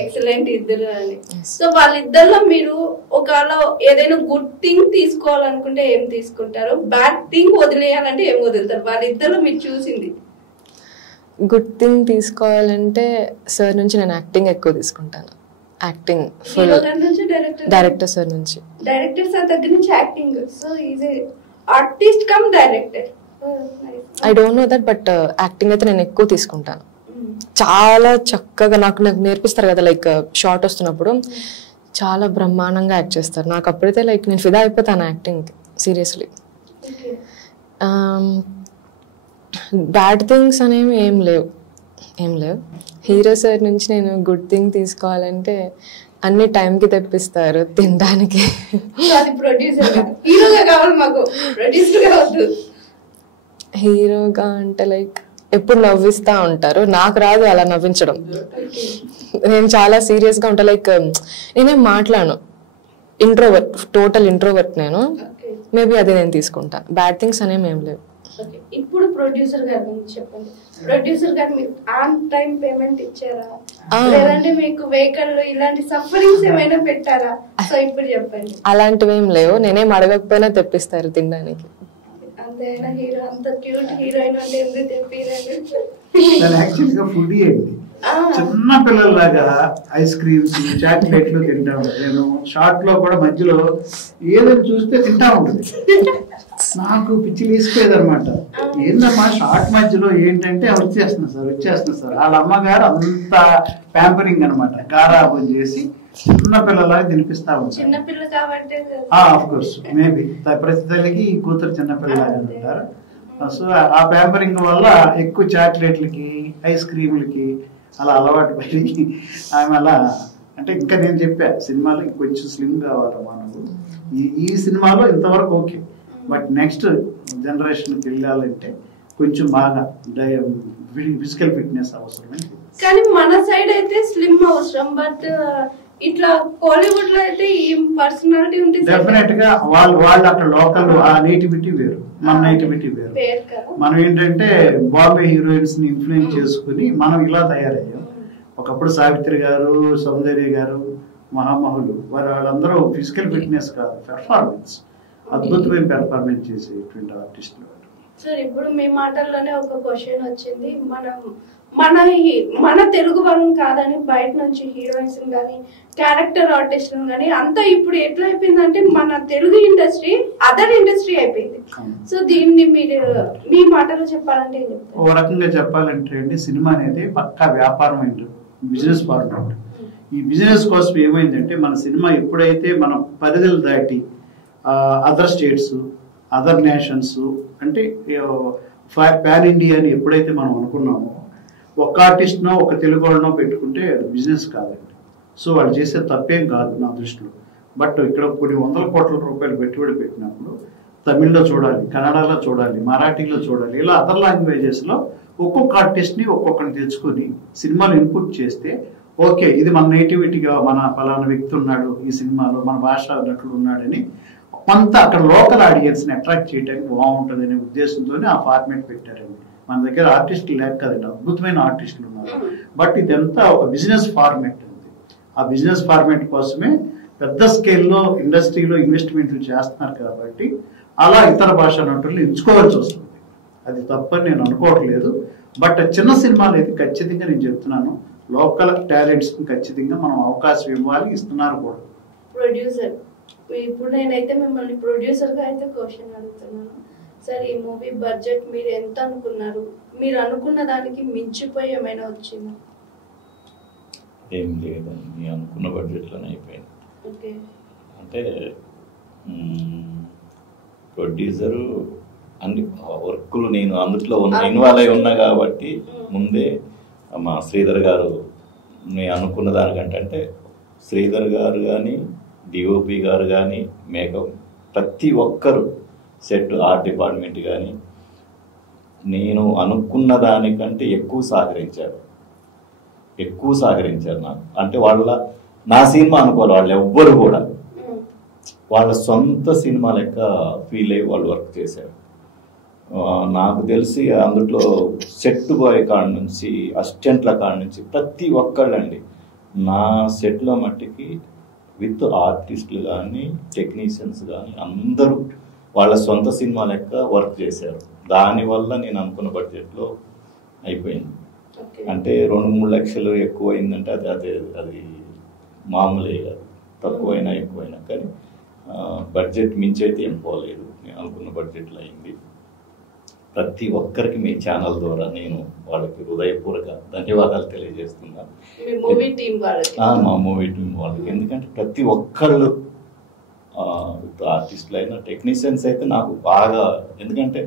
ఎక్సలెంట్ ఇద్దరు అని. సో వాళ్ళిద్దరిలో మీరు ఒకవేళ ఏదైనా గుడ్ థింగ్ తీసుకోవాలనుకుంటే ఏం తీసుకుంటారు, బ్యాడ్ థింగ్ వదిలేయాలంటే ఏం వదులుతారు? వాళ్ళిద్దరిలో మీరు చూసింది. గుడ్ థింగ్ తీసుకోవాలంటే సార్ నుంచి నేను యాక్టింగ్ ఎక్కువ తీసుకుంటాను. యాక్టింగ్ ఫుల్ డైరెక్టర్ సార్ నుంచి, డైరెక్టర్ సార్ దగ్గర నుంచి acting. So is artist cum director. I don't know that, but acting అయితే నేను ఎక్కువ తీసుకుంటాను. చాలా చక్కగా నాకు నేర్పిస్తారు కదా, లైక్ షార్ట్ వస్తున్నప్పుడు చాలా బ్రహ్మాండంగా యాక్ట్ చేస్తారు. నాకు అప్పుడైతే లైక్ నేను ఫిదా అయిపోతాను యాక్టింగ్, సీరియస్లీ. బ్యాడ్ థింగ్స్ అనేవి ఏం లేవు. హీరో సార్ నుంచి నేను గుడ్ థింగ్ తీసుకోవాలంటే అన్ని టైంకి తెప్పిస్తారు తినడానికి. హీరోగా అంటే లైక్ ఎప్పుడు నవ్విస్తా ఉంటారు, నాకు రాదు అలా నవ్వించడం. నేను చాలా సీరియస్గా ఉంటా, లైక్ నేనేం మాట్లాడను, ఇంట్రోవర్ట్, టోటల్ ఇంట్రోవర్ట్ నేను. మేబీ అది నేను తీసుకుంటా. బ్యాడ్ థింగ్స్ అనేవి ఏం లేవు. ఓకే, ఇప్పుడు ప్రొడ్యూసర్ గారి గురించి చెప్పండి. ప్రొడ్యూసర్ గారు మీకు ఆన్ టైం పేమెంట్ ఇచ్చారా, లేదంటే మీకు వెహికల్ ఇలాంటి సఫరింగ్స్ ఏమైనా పెట్టారా? సో ఇప్పుడు చెప్పండి. అలాంటివి ఏం లేవు, నేనేం అడగకపోయినా తెప్పిస్తారు తినడానికి. అంతేనా? హీరో అంత క్యూట్ హీరోయిన్ అంటే ఎందుకు తెప్పిరండి? యాక్చువల్గా ఫుడ్ ఏంటి, చిన్న పిల్లల్లాగా ఐస్ క్రీమ్స్ చాక్లెట్లు తింటా ఉంటాను. నేను షార్ట్ లో కూడా మధ్యలో ఏదైనా చూస్తే తింటా ఉంటుంది. నాకు పిచ్చి వేసిపోయేది అనమాట. ఏందమ్మా షార్ట్ మధ్యలో ఏంటంటే వచ్చేస్తున్నా సార్ వాళ్ళ అమ్మగారు అంత ప్యాంపరింగ్ అనమాట, గారాబం చేసి చిన్న పిల్లలాగా తినిపిస్తా ఉంటారు. చిన్నపిల్ల కాబట్టి ఆఫ్ కోర్స్ మేబీ ప్రతి తల్లికి కూతురు చిన్నపిల్లలాగా ఉంటారు. సో ఆ ప్యాంపరింగ్ వల్ల ఎక్కువ చాక్లెట్లకి ఐస్ క్రీములకి అలా అలవాటు పడి ఆమె అలా అంటే ఇంకా నేను చెప్పా సినిమాలో కొంచెం స్లిమ్ కావాలమ్మా నువ్వు, ఈ సినిమాలో ఇంతవరకు ఓకే, బట్ నెక్స్ట్ జనరేషన్కి వెళ్ళాలంటే కొంచెం బాగా ఫిజికల్ ఫిట్నెస్ అవసరమే. కానీ మన సైడ్ అయితే స్లిమ్ అవసరం, బట్ ఇట్లా కోలీవుడ్ లో అయితే ఈ పర్సనాలిటీ ఉంటే డెఫినెట్ గా వాళ్ళు అక్కడ లోకల్ ఆ నేటివిటీ వేరు, మన నేటివిటీ వేరు. మనం ఏంటంటే బాంబే హీరోయిన్స్ ని ఇన్ఫ్లుయెన్స్ చేసుకుని మనం ఇలా తయారయ్యాం. ఒకప్పుడు సావిత్రి గారు, సౌందర్య గారు, మహామహులు వాళ్ళందరూ ఫిజికల్ ఫిట్నెస్ కాదు, పెర్ఫార్మెన్స్, అద్భుతమైన పెర్ఫార్మెన్స్ చేసేటువంటి ఆర్టిస్టులు. సార్ ఇప్పుడు మీ మాటల్లోనే ఒక క్వశ్చన్ వచ్చింది, మన తెలుగు వాళ్ళని కాదని బయట నుంచి హీరోయిన్స్ కానీ క్యారెక్టర్ ఆర్టిస్ట్ కానీ అంతా ఇప్పుడు ఎట్లా అయిపోయిందంటే మన తెలుగు ఇండస్ట్రీ అదర్ ఇండస్ట్రీ అయిపోయింది. సో దీన్ని మీరు మీ మాటలో చెప్పాలంటే ఓ రకంగా చెప్పాలంటే అండి, సినిమా అనేది పక్కా వ్యాపారం అయింది, బిజినెస్ ఫార్మాట్. ఈ బిజినెస్ కోసం ఏమైందంటే మన సినిమా ఎప్పుడైతే మనం పరిధులు దాటి అదర్ స్టేట్స్, అదర్ నేషన్స్ అంటే పాన్ ఇండియా అని ఎప్పుడైతే మనం అనుకున్నామో, ఒక ఆర్టిస్ట్నో ఒక తెలుగు వాళ్ళనో పెట్టుకుంటే అది బిజినెస్ కాదండి. సో వాళ్ళు చేసే తప్పేం కాదు నా దృష్టిలో. బట్ ఇక్కడ కొన్ని వందల కోట్ల రూపాయలు పెట్టుబడి పెట్టినప్పుడు తమిళ్లో చూడాలి, కన్నడలో చూడాలి, మరాఠీలో చూడాలి, ఇలా అదర్ లాంగ్వేజెస్లో ఒక్కొక్క ఆర్టిస్ట్ని ఒక్కొక్కరిని తెచ్చుకొని సినిమాలు ఇన్పుట్ చేస్తే ఓకే ఇది మన నేటివిటీగా మన పలానా వ్యక్తి ఉన్నాడు ఈ సినిమాలో, మన భాష నటుడు ఉన్నాడని కొంత అక్కడ లోకల్ ఆడియన్స్ని అట్రాక్ట్ చేయడానికి బాగుంటుంది అనే ఉద్దేశంతో ఆ ఫార్మేట్ పెట్టారండి. మన దగ్గర ఆర్టిస్టులు లేక కదండి, అద్భుతమైన ఆర్టిస్టులు ఉన్నారు. బట్ ఇదంతా ఒక బిజినెస్ ఫార్మేట్ ఉంది. ఆ బిజినెస్ ఫార్మేట్ కోసమే పెద్ద స్కేల్లో ఇండస్ట్రీలో ఇన్వెస్ట్మెంట్లు చేస్తున్నారు కాబట్టి అలా ఇతర భాషా నటులు ఎంచుకోవాల్సి వస్తుంది. అది తప్పని నేను అనుకోవట్లేదు. బట్ చిన్న సినిమాలు అయితే ఖచ్చితంగా నేను చెప్తున్నాను, లోకల్ టాలెంట్స్ ఖచ్చితంగా మనం అవకాశం ఇవ్వాలి, ఇస్తున్నారు కూడా. ప్రొడ్యూసర్, ఇప్పుడు నేనైతే మిమ్మల్ని ప్రొడ్యూసర్ గా అయితే క్వశ్చన్ అడుగుతున్నాను. సార్ ఈ మూవీ బడ్జెట్ మీరు ఎంత అనుకున్నారు? మీరు అనుకున్న దానికి మించిపోయి ఏమైనా వచ్చిందా? ఏం లేదండి, అనుకున్న బడ్జెట్లోనే అయిపోయింది. ఓకే, అంటే ప్రొడ్యూసరు అన్ని వర్కులు నేను అందులో ఇన్వాల్వ్ అయి ఉన్నా కాబట్టి ముందే మా శ్రీధర్ గారు నేను అనుకున్న దానికంటే అంటే శ్రీధర్ గారు కానీ డిఓపి గారు కానీ మేకప్ ప్రతి ఒక్కరు సెట్ ఆర్ట్ డిపార్ట్మెంట్ కానీ నేను అనుకున్న దానికంటే ఎక్కువ సహకరించారు నాకు. అంటే నా సినిమా అనుకోవాలి, వాళ్ళు ఎవ్వరు కూడా వాళ్ళ సొంత సినిమా లెక్క ఫీల్ అయ్యి వాళ్ళు వర్క్ చేశారు. నాకు తెలిసి అందులో సెట్ బాయ్ కాడ నుంచి అసిస్టెంట్ల కాడ నుంచి ప్రతి ఒక్కళ్ళండి నా సెట్లో మట్టికి విత్ ఆర్టిస్టులు కానీ టెక్నీషియన్స్ కానీ అందరూ వాళ్ళ సొంత సినిమా లెక్క వర్క్ చేశారు. దానివల్ల నేను అనుకున్న బడ్జెట్లో అయిపోయింది. అంటే 2-3 లక్షలు ఎక్కువ అయిందంటే అది మామూలే కాదు, తక్కువైనా ఎక్కువైనా. కానీ బడ్జెట్ మించి అయితే ఏం పోలేదు, నేను అనుకున్న బడ్జెట్లో అయింది. ప్రతి ఒక్కరికి మీ ఛానల్ ద్వారా నేను వాళ్ళకి హృదయపూర్వక ధన్యవాదాలు తెలియజేస్తున్నాను, మా మూవీ టీం వాళ్ళకి. ఎందుకంటే ప్రతి ఒక్కళ్ళు ఆర్టిస్టులు అయినా టెక్నీషియన్స్ అయితే నాకు బాగా, ఎందుకంటే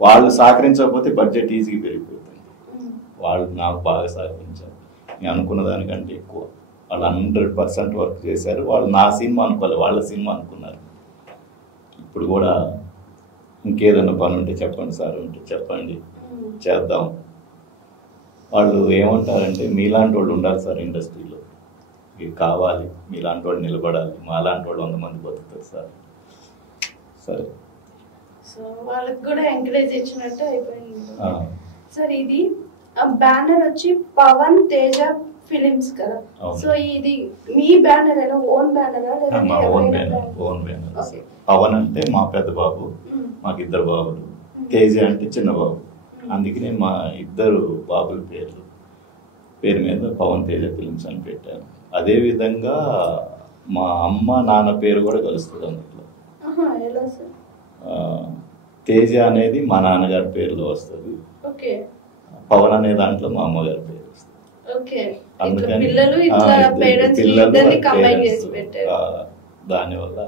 వాళ్ళు సహకరించకపోతే బడ్జెట్ ఈజీగా పెరిగిపోతుంది. వాళ్ళు నాకు బాగా సహకరించారు, నేను అనుకున్న దానికంటే ఎక్కువ. వాళ్ళు 100% వర్క్ చేశారు. వాళ్ళు నా సినిమా అనుకోవాలి, వాళ్ళ సినిమా అనుకున్నారు. ఇప్పుడు కూడా ఇంకేదన్నా పని ఉంటే చెప్పండి సార్, ఉంటే చెప్పండి, చేద్దాం. వాళ్ళు ఏమంటారంటే మీలాంటి వాళ్ళు ఉండాలి సార్ ఇండస్ట్రీలో, మీకు కావాలి, మీలాంటి వాళ్ళు నిలబడాలి, మాలాంటి వాళ్ళు 100 మంది బతుకుతారు సార్. సరే సో వాళ్ళకి కూడా ఎంకరేజ్ ఇచ్చినట్టు అయిపోయింది. సార్ ఇది బ్యానర్ వచ్చి పవన్ తేజ ఫిలిమ్స్ కదా, సో ఇది మీ బ్యానర్ అయినా ఓన్ బ్యానరా? మా ఓన్ బ్యానర్. పవన్ అంటే మా పెద్ద బాబు, మాకు ఇద్దరు బాబులు. తేజ అంటే చిన్న బాబు. అందుకనే మా ఇద్దరు బాబుల పేరు మీద పవన్ తేజ ఫిలిమ్స్ అని పెట్టాను. అదే విధంగా మా అమ్మ నాన్న పేరు కూడా కలుస్తుంది అందులో. తేజ అనేది మా నాన్నగారి పేరులో వస్తుంది, పవన్ అనే దాంట్లో మా అమ్మగారి పేరు వస్తుంది. అందుకని దానివల్ల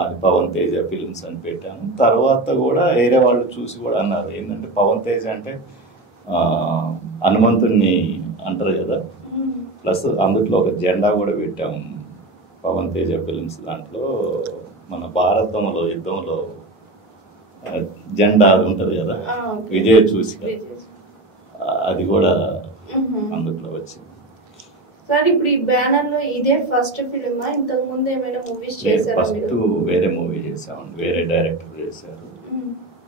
అది పవన్ తేజ ఫిలిమ్స్ అని పెట్టాను. తర్వాత కూడా వేరే వాళ్ళు చూసి కూడా అన్నారు ఏంటంటే పవన్ తేజ అంటే హనుమంతుడిని అంటారు కదా, ప్లస్ అందుట్లో ఒక జెండా కూడా పెట్టాము పవన్ తేజ ఫిలిమ్స్. దాంట్లో మన భారతంలో యుద్ధంలో జెండా అది ఉంటుంది కదా, విజయ చూసి అది కూడా అందుట్లో వచ్చింది. సార్ ఇప్పుడు ఈ బ్యానర్ లో ఇదే ఫస్ట్ ఫిల్మ్, ఇంతకు ముందు ఏమైనా మూవీస్ చేశారా? ఫస్ట్ వేరే మూవీ చేసాము, వేరే డైరెక్టర్ చేశారు,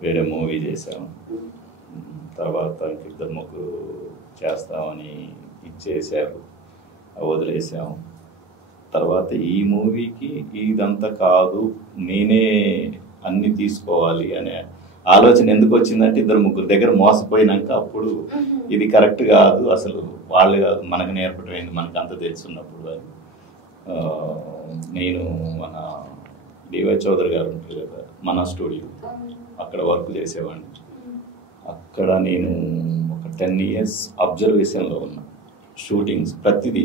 వేరే మూవీ చేసాము. తర్వాత ఇద్దరు ముగ్గురు చేస్తామని ఇచ్చేసారు, వదిలేసాము. తర్వాత ఈ మూవీకి ఇదంతా కాదు, నేనే అన్ని తీసుకోవాలి అనే ఆలోచన ఎందుకు వచ్చిందంటే ఇద్దరు ముగ్గురు దగ్గర మోసపోయినాక అప్పుడు ఇది కరెక్ట్ కాదు, అసలు వాళ్ళు కాదు మనకు నేర్పడం మనకు అంత తెలుసున్నప్పుడు అని నేను మన డివై చౌదరి గారు ఉంటారు కదా మన స్టూడియో, అక్కడ వర్క్ చేసేవాడిని. అక్కడ నేను ఒక 10 years అబ్జర్వేషన్లో ఉన్నా. షూటింగ్స్ ప్రతిదీ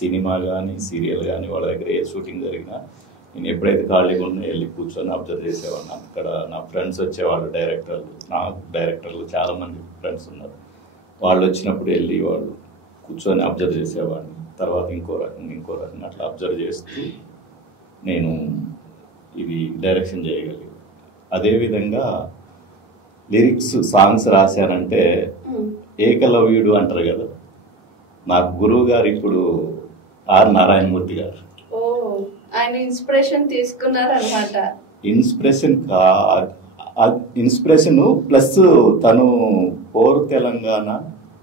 సినిమా కానీ సీరియల్ కానీ వాళ్ళ దగ్గర ఏ షూటింగ్ జరిగినా నేను ఎప్పుడైతే ఖాళీగా ఉన్నా వెళ్ళి కూర్చొని అబ్జర్వ్ చేసేవాడిని. అక్కడ నా ఫ్రెండ్స్ వచ్చేవాళ్ళు, డైరెక్టర్లు చాలామంది ఫ్రెండ్స్ ఉన్నారు. వాళ్ళు వచ్చినప్పుడు వెళ్ళి వాళ్ళు కూర్చొని అబ్జర్వ్ చేసేవాడిని. తర్వాత ఇంకో రకంగా అట్లా అబ్జర్వ్ చేస్తూ నేను ఇది డైరెక్షన్ చేయగలిగాను. అదేవిధంగా లిరిక్స్ సాంగ్స్ రాశానంటే ఏకలవ్యుడు అంటారు కదా, నాకు గురువు గారు ఇప్పుడు ఆర్ నారాయణమూర్తి గారు. ఆయన ఇన్స్పిరేషన్ తీసుకున్నారన్నమాట. ఇన్స్పిరేషన్ ప్లస్ తను పోరు తెలంగాణ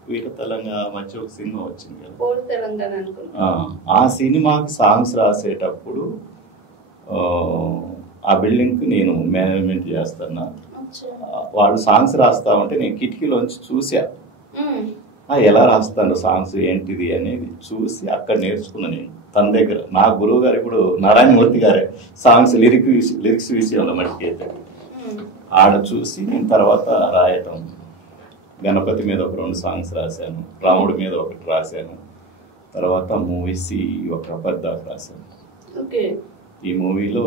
వీర తెలంగాణ మధ్య ఒక సినిమా వచ్చింది కదా, పోరు తెలంగాణ అనుకున్నా. ఆ సినిమాకి సాంగ్స్ రాసేటప్పుడు ఆ బిల్డింగ్కి నేను మేనేజ్మెంట్ చేస్తున్నా. వాళ్ళు సాంగ్స్ రాస్తా ఉంటే నేను కిటికీలోంచి చూసా ఎలా రాస్తాను సాంగ్స్ ఏంటిది అనేది చూసి అక్కడ నేర్చుకున్నా. నేను తన దగ్గర నా గురువు గారు ఇప్పుడు నారాయణమూర్తి గారే సాంగ్స్ లిరిక్స్ విషయంలో మట్టికైతే ఆడ చూసి నేను తర్వాత రాయటం. గణపతి మీద ఒక 2 songs రాశాను, రాముడి మీద ఒకటి రాశాను, తర్వాత మూవీస్ ఒక పద్దాకు రాశాను. ఈ మూవీలో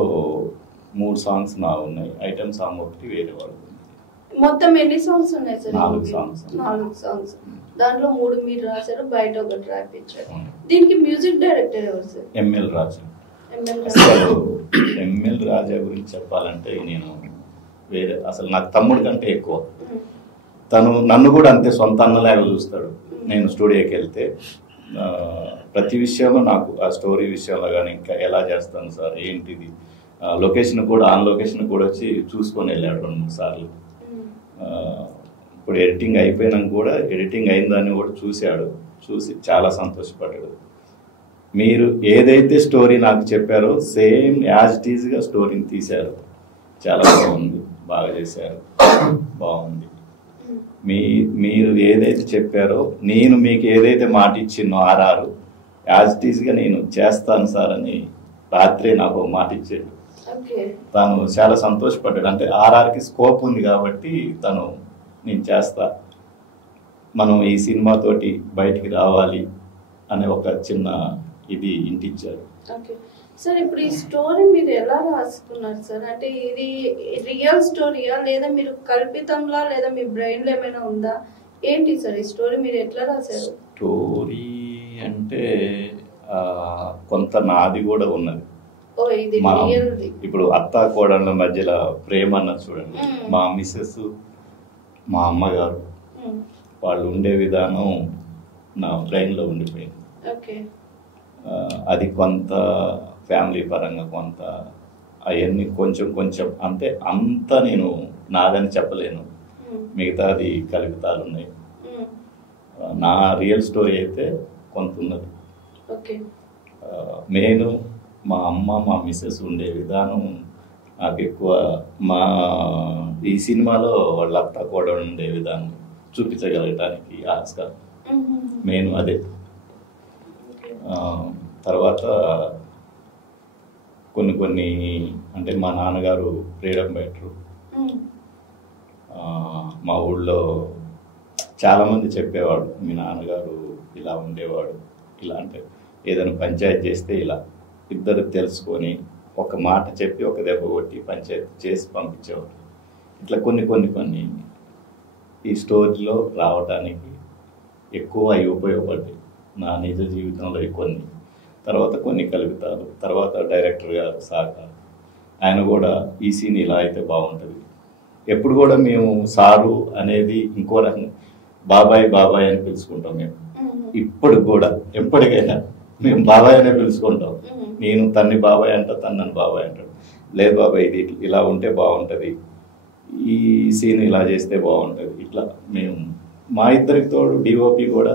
3 songs నా ఉన్నాయి, ఐటమ్ సాంగ్ ఒకటి వేరే వాళ్ళు. మొత్తం ఎన్ని సాంగ్స్ ఉన్నాయి సార్? 4 songs. 4 songs. దాంట్లో 3 మీరు రాశారు, బయట ఒక ట్రాక్ ఇచ్చారు. దీనికి మ్యూజిక్ డైరెక్టర్ ఎవరు సార్? ఎంఎల్ రాజా. ఎంఎల్ రాజా గురించి చెప్పాలంటే నేను వేరే అసలు నాకు తమ్ముడి కంటే ఎక్కువ. తను నన్ను కూడా అంతే సొంత అన్నలాగా చూస్తాడు. నేను స్టూడియోకి వెళ్తే ప్రతి విషయంలో నాకు ఆ స్టోరీ విషయంలో కానీ ఇంకా ఎలా చేస్తాను సార్ ఏంటిది, లొకేషన్ కూడా ఆన్ లొకేషన్ కూడా వచ్చి చూసుకొని వెళ్ళాడు 2-3 సార్లు. ఇప్పుడు ఎడిటింగ్ అయిపోయినాక కూడా ఎడిటింగ్ అయిందని కూడా చూశాడు, చూసి చాలా సంతోషపడ్డాడు. మీరు ఏదైతే స్టోరీ నాకు చెప్పారో సేమ్ యాజ్ ఇట్ ఈజ్గా స్టోరీని తీశారు, చాలా బాగుంది, బాగా చేశారు, బాగుంది. మీరు ఏదైతే చెప్పారో నేను మీకు ఏదైతే మాట ఇచ్చినో ఆర్ఆర్ యాజ్ ఇట్ ఈజ్గా నేను చేస్తాను సార్ అని రాత్రే నాకు మాట ఇచ్చాడు. తను చాలా సంతోషపడ్డాడు. అంటే ఆర్ఆర్కి స్కోప్ ఉంది కాబట్టి తను నేను చేస్తా, మనం ఈ సినిమాతోటి బయటికి రావాలి అనే ఒక చిన్న ఇది ఇంటిచ్చారు. సార్ ఇప్పుడు ఈ స్టోరీ మీరు ఎలా రాసుకున్నారు సార్? అంటే ఇది రియల్ స్టోరీయా లేదా మీరు కల్పితంలా లేదా మీ బ్రెయిన్ లో ఏమైనా ఉందా ఏంటి సార్ ఈ స్టోరీ మీరు ఎట్లా రాశారు? స్టోరీ అంటే కొంత నాది కూడా ఉన్నది. ఇప్పుడు అత్త కోడళ్ళ మధ్యలో ప్రేమ అన్నది చూడండి, మా మిస్సెస్ మా అమ్మగారు వాళ్ళు ఉండే విధానం నా బ్రెయిన్లో ఉండిపోయింది. అది కొంత ఫ్యామిలీ పరంగా కొంత అవన్నీ కొంచెం కొంచెం అంటే అంతా నేను నాదని చెప్పలేను, మిగతాది కల్పితాలు ఉన్నాయి. నా రియల్ స్టోరీ అయితే కొంత ఉన్నది. నేను మా అమ్మ మా మిస్సెస్ ఉండే విధానం నాకు ఎక్కువ, మా ఈ సినిమాలో వాళ్ళ అత్త కూడా ఉండే విధానం చూపించగలగటానికి ఆస్కారం నేను అదే. తర్వాత కొన్ని అంటే మా నాన్నగారు ఫ్రీడమ్ ఫైటరు. మా ఊళ్ళో చాలామంది చెప్పేవాడు, మీ నాన్నగారు ఇలా ఉండేవాడు, ఇలా అంటే ఏదైనా పంచాయతీ చేస్తే ఇలా ఇద్దరు తెలుసుకొని ఒక మాట చెప్పి ఒక దెబ్బ కొట్టి పంచాయతీ చేసి పంపించేవాడు. ఇట్లా కొన్ని ఈ స్టోరీలో రావడానికి ఎక్కువ అవి ఉపయోగపడ్డాయి నా నిజ జీవితంలో కొన్ని. తర్వాత కొన్ని కల్పితాలు, తర్వాత డైరెక్టర్ గారు సార్ ఆయన కూడా ఈ సీన్ ఇలా అయితే బాగుంటుంది. ఎప్పుడు కూడా మేము సారు అనేది ఇంకో రకంగా బాబాయ్ బాబాయ్ అని పిలుచుకుంటాం మేము. ఇప్పుడు కూడా ఎప్పటికైనా మేము బాబాయ్ అనే పిలుచుకుంటాం. నేను తన్ని బాబాయ్ అంటా, తను నన్ను బాబాయ్ అంటాడు. లేదు బాబాయ్ ఇది ఇలా ఉంటే బాగుంటుంది, ఈ సీన్ ఇలా చేస్తే బాగుంటుంది. ఇట్లా మేము మా ఇద్దరికి తోడు డిఓపి కూడా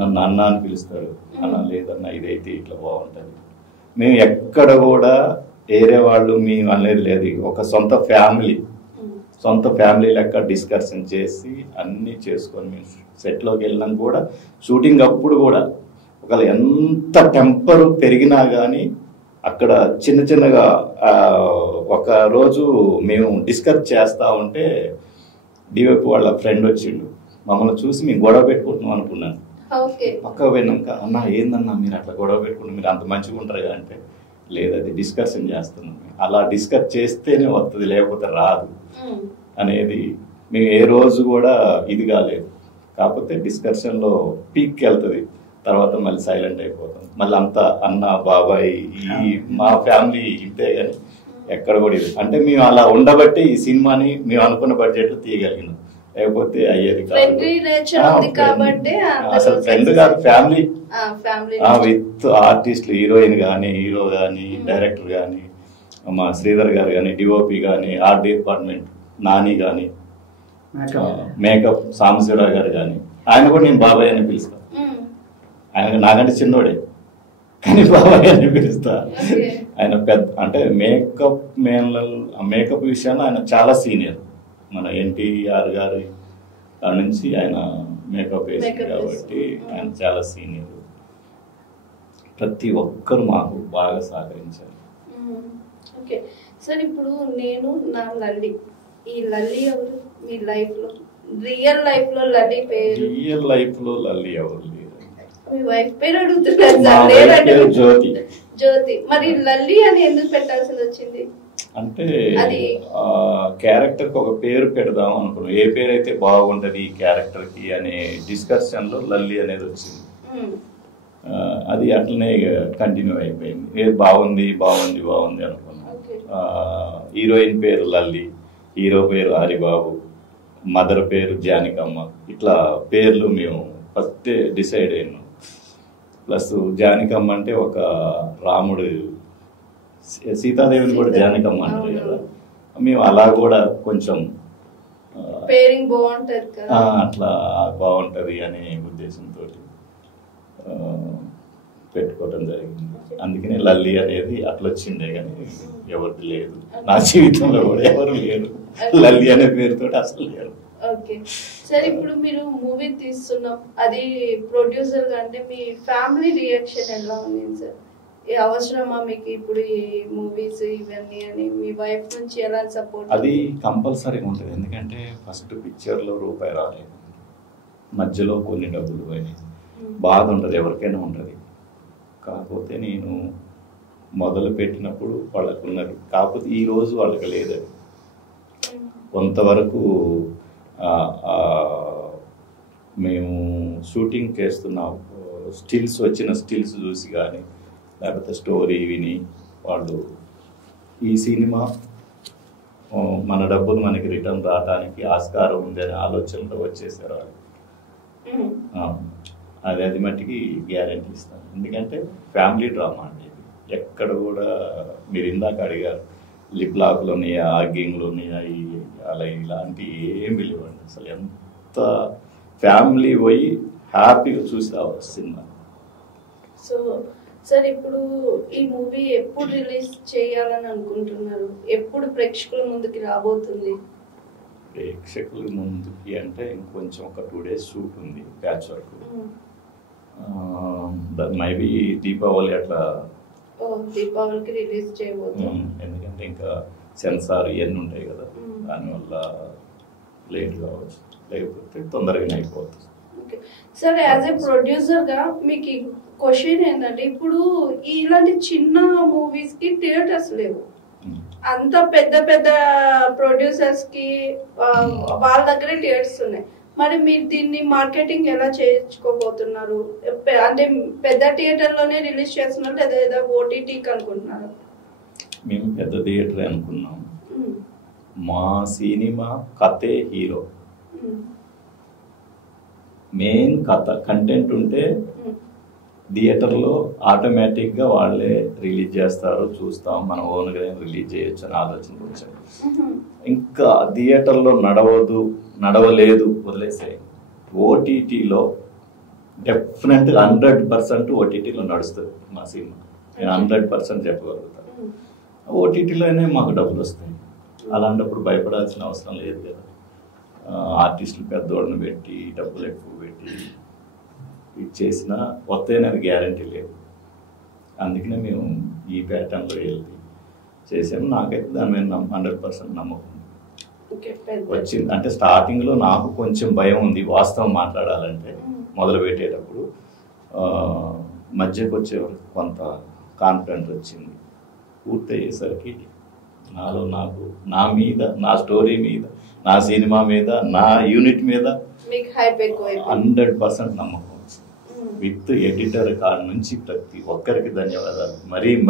నన్ను అన్న అని పిలుస్తాడు. అన్న లేదన్న ఇదైతే ఇట్లా బాగుంటుంది. మేము ఎక్కడ కూడా వేరే వాళ్ళు మేము అనేది లేదు, ఒక సొంత ఫ్యామిలీ లెక్క డిస్కషన్ చేసి అన్నీ చేసుకొని మేము సెట్లోకి వెళ్ళినాం కూడా. షూటింగ్ అప్పుడు కూడా ఒకవేళ ఎంత టెంపర్ పెరిగినా కానీ అక్కడ చిన్నగా ఒక రోజు మేము డిస్కస్ చేస్తూ ఉంటే డివైపు వాళ్ళ ఫ్రెండ్ వచ్చిండు. మమ్మల్ని చూసి మేము గొడవ పెట్టుకుంటున్నాం అనుకున్నాను. పక్క పోయినాక అన్న ఏందన్నా మీరు అట్లా గొడవ పెట్టుకుంటారు, మీరు అంత మంచిగా ఉంటారు కదా అంటే, లేదు అది డిస్కషన్ చేస్తున్నాం, అలా డిస్కస్ చేస్తేనే వస్తుంది లేకపోతే రాదు అనేది మేము ఏ రోజు కూడా ఇది కాలేదు. కాకపోతే డిస్కషన్లో పీక్కి వెళ్తుంది, తర్వాత మళ్ళీ సైలెంట్ అయిపోతాం. మళ్ళీ అంతా అన్న బాబాయ్ ఈ మా ఫ్యామిలీ ఇంతే. కానీ ఎక్కడ కూడా ఇది అంటే మేము అలా ఉండబట్టి ఈ సినిమాని మేము అనుకున్న బడ్జెట్లో తీయగలిగినాం, లేకపోతే అయ్యేది కాదు. అసలు ఫ్రెండ్ కాదు, ఫ్యామిలీ విత్ ఆర్టిస్టులు, హీరోయిన్ కానీ హీరో కానీ డైరెక్టర్ కానీ మా శ్రీధర్ గారు కానీ డిఓపి కానీ ఆర్ట్ డిపార్ట్మెంట్ నాని కానీ మేకప్ సాంబశివరావు గారు కానీ ఆయన కూడా నేను బాబాయ్ అని పిలుస్తాను. ఆయన నాకంటే చిన్నోడే కానీ బాబాయ్ అని పిలుస్తా. ఆయన పెద్ద అంటే మేకప్ విషయంలో ఆయన చాలా సీనియర్. మన ఎన్టీఆర్ గారి నుంచి ఆయన మేకప్ వేసింది కాబట్టి ఆయన చాలా సీనియర్. ప్రతి ఒక్కరు మాకు బాగా సహకరించారు. ఓకే సార్, ఇప్పుడు నేను నా లల్లి, ఈ లల్లి ఎవరు మీ లైఫ్ లో? రియల్ లైఫ్ లో లల్లి పేరు? రియల్ లైఫ్ లో లల్లి ఎవరు లేరు. మీ వైఫ్ పేరు అడుగుతున్నారు జ్యోతి. జ్యోతి. మరి లల్లి అని ఎందుకు పెట్టాల్సి వచ్చింది? అంటే క్యారెక్టర్ కి ఒక పేరు పెడదాం అనుకున్నాం, ఏ పేరు అయితే బాగుంటది ఈ క్యారెక్టర్ కి అనే డిస్కషన్ లో లల్లి అనేది వచ్చింది. అది అట్లనే కంటిన్యూ అయిపోయింది. ఏది బాగుంది బాగుంది బాగుంది అనుకున్నాం. హీరోయిన్ పేరు లల్లి, హీరో పేరు హరిబాబు, మదర్ పేరు జానకమ్మ. ఇట్లా పేర్లు మేము ఫస్ట్ డిసైడ్ అయినాం. ప్లస్ జానకమ్మ అంటే ఒక రాముడు, సీతాదేవిని కూడా జానకమ్మ అంటారు కదా, మేము అలా కూడా కొంచెం అట్లా బాగుంటది అనే ఉద్దేశంతో పెట్టుకోవడం జరిగింది. అందుకనే లల్లి అనేది అట్లా వచ్చిండే, కానీ ఎవరిది లేదు నా జీవితంలో కూడా ఎవరు లేరు లల్లి అనే పేరుతో అసలు లేరు. ఓకే సార్, ఇప్పుడు మీరు మూవీ తీస్తున్నాం, అది ప్రొడ్యూసర్ అంటే మీ ఫ్యామిలీ రియాక్షన్ ఎలా ఉంది సార్? అవసరమా మీకు ఇప్పుడు ఈ మూవీస్ ఇవన్నీ అని మీ వైఫ్ నుంచి ఎలా సపోర్ట్? అది కంపల్సరీగా ఉంటుంది, ఎందుకంటే ఫస్ట్ పిక్చర్లో రూపాయి రాలేదు, మధ్యలో కొన్ని డబ్బులు పోయినాయి, బాధ ఉంటుంది, ఎవరికైనా ఉంటుంది. కాకపోతే నేను మొదలు పెట్టినప్పుడు వాళ్ళకు ఉన్నది, కాకపోతే ఈరోజు వాళ్ళకి లేదు. కొంతవరకు మేము షూటింగ్ చేస్తున్నాం, వచ్చిన స్టిల్స్ చూసి కానీ లేకపోతే స్టోరీ విని వాళ్ళు ఈ సినిమా మన డబ్బులు మనకి రిటర్న్ రావడానికి ఆస్కారం ఉంది అనే ఆలోచనలో వచ్చేసారు వాళ్ళు. అది మట్టికి గ్యారంటీ ఇస్తాను, ఎందుకంటే ఫ్యామిలీ డ్రామా అండి, ఎక్కడ కూడా మీరు ఇందాక అడిగారు లిప్ లాక్లు ఉన్నాయా, ఆర్గింగ్లు ఉన్నాయా, అలా ఇలాంటి ఏమి లేవండి. అసలు ఎంత ఫ్యామిలీ పోయి హ్యాపీగా చూసి రావాలి సినిమా. సో సార్ ఇప్పుడు ఈ మూవీ ఎప్పుడు రిలీజ్ చేయాలని అనుకుంటున్నారు? ఎప్పుడు ప్రేక్షకుల ముందుకి రాబోతుంది? ప్రేక్షకుల ముందుకి అంటే ఇంకొంచెం ఒక 2 days షూట్ ఉంది ప్యాచ్ వర్క్. మేబీ దీపావళి అట్లా. దీపావళికి రిలీజ్ చేయబోతున్నాం. ఎందుకంటే ఇంకా సెన్సార్ ఇవన్నీ ఉంటాయి కదా, దానివల్ల లేట్ కావచ్చు, లేకపోతే తొందరగానే అయిపోతుంది. సార్ యాజ్ ఏ ప్రొడ్యూసర్ గా మీకు క్వశ్చన్ ఏంటంటే, ఇప్పుడు ఇలాంటి చిన్న మూవీస్ కి థియేటర్స్ లేవు. అంత పెద్ద పెద్ద ప్రొడ్యూసర్స్ కి వాళ్ళ దగ్గరే థియేటర్స్ ఉన్నాయి. మరి మీరు దీన్ని మార్కెటింగ్ ఎలా చేయించుకోబోతున్నారు? అంటే పెద్ద థియేటర్ లోనే రిలీజ్ చేస్తున్నారు లేదా ఓటీటీకి అనుకుంటున్నారు? మేము పెద్ద థియేటర్ అనుకున్నాం. మా సినిమా కథే హీరో, మెయిన్ కథ కంటెంట్ ఉంటే థియేటర్లో ఆటోమేటిక్గా వాళ్ళే రిలీజ్ చేస్తారు, చూస్తాం, మనం ఓన్గా రిలీజ్ చేయొచ్చు అని ఆలోచన వచ్చాడు. ఇంకా థియేటర్లో నడవలేదు వదిలేసే, ఓటీటీలో డెఫినెట్గా 100% ఓటీటీలో నడుస్తుంది మా సినిమా. నేను 100% చెప్పగలుగుతాను. ఓటీటీలోనే మాకు డబ్బులు వస్తాయి. అలాంటప్పుడు భయపడాల్సిన అవసరం లేదు కదా. ఆర్టిస్టులు పెద్దోళ్ళని పెట్టి డబ్బులు ఎక్కువ పెట్టి ఇచ్చేసిన వస్తాయని అది గ్యారంటీ లేదు. అందుకనే మేము ఈ ప్యాటర్న్లో వెళ్ళి చేసాము. నాకైతే దాని మీద 100% నమ్మకం వచ్చింది. అంటే స్టార్టింగ్లో నాకు కొంచెం భయం ఉంది వాస్తవం మాట్లాడాలంటే. మొదలు పెట్టేటప్పుడు మధ్యకు వచ్చేవరకు కొంత కాన్ఫిడెంట్ వచ్చింది. పూర్తి అయ్యేసరికి నాకు నా మీద, నా స్టోరీ మీద, నా సినిమా మీద, నా యూనిట్ మీద 100% నమ్మకం. విత్ ఎడిటర్ కాడ నుంచి ప్రతి ఒక్కరికి ధన్యవాదాలు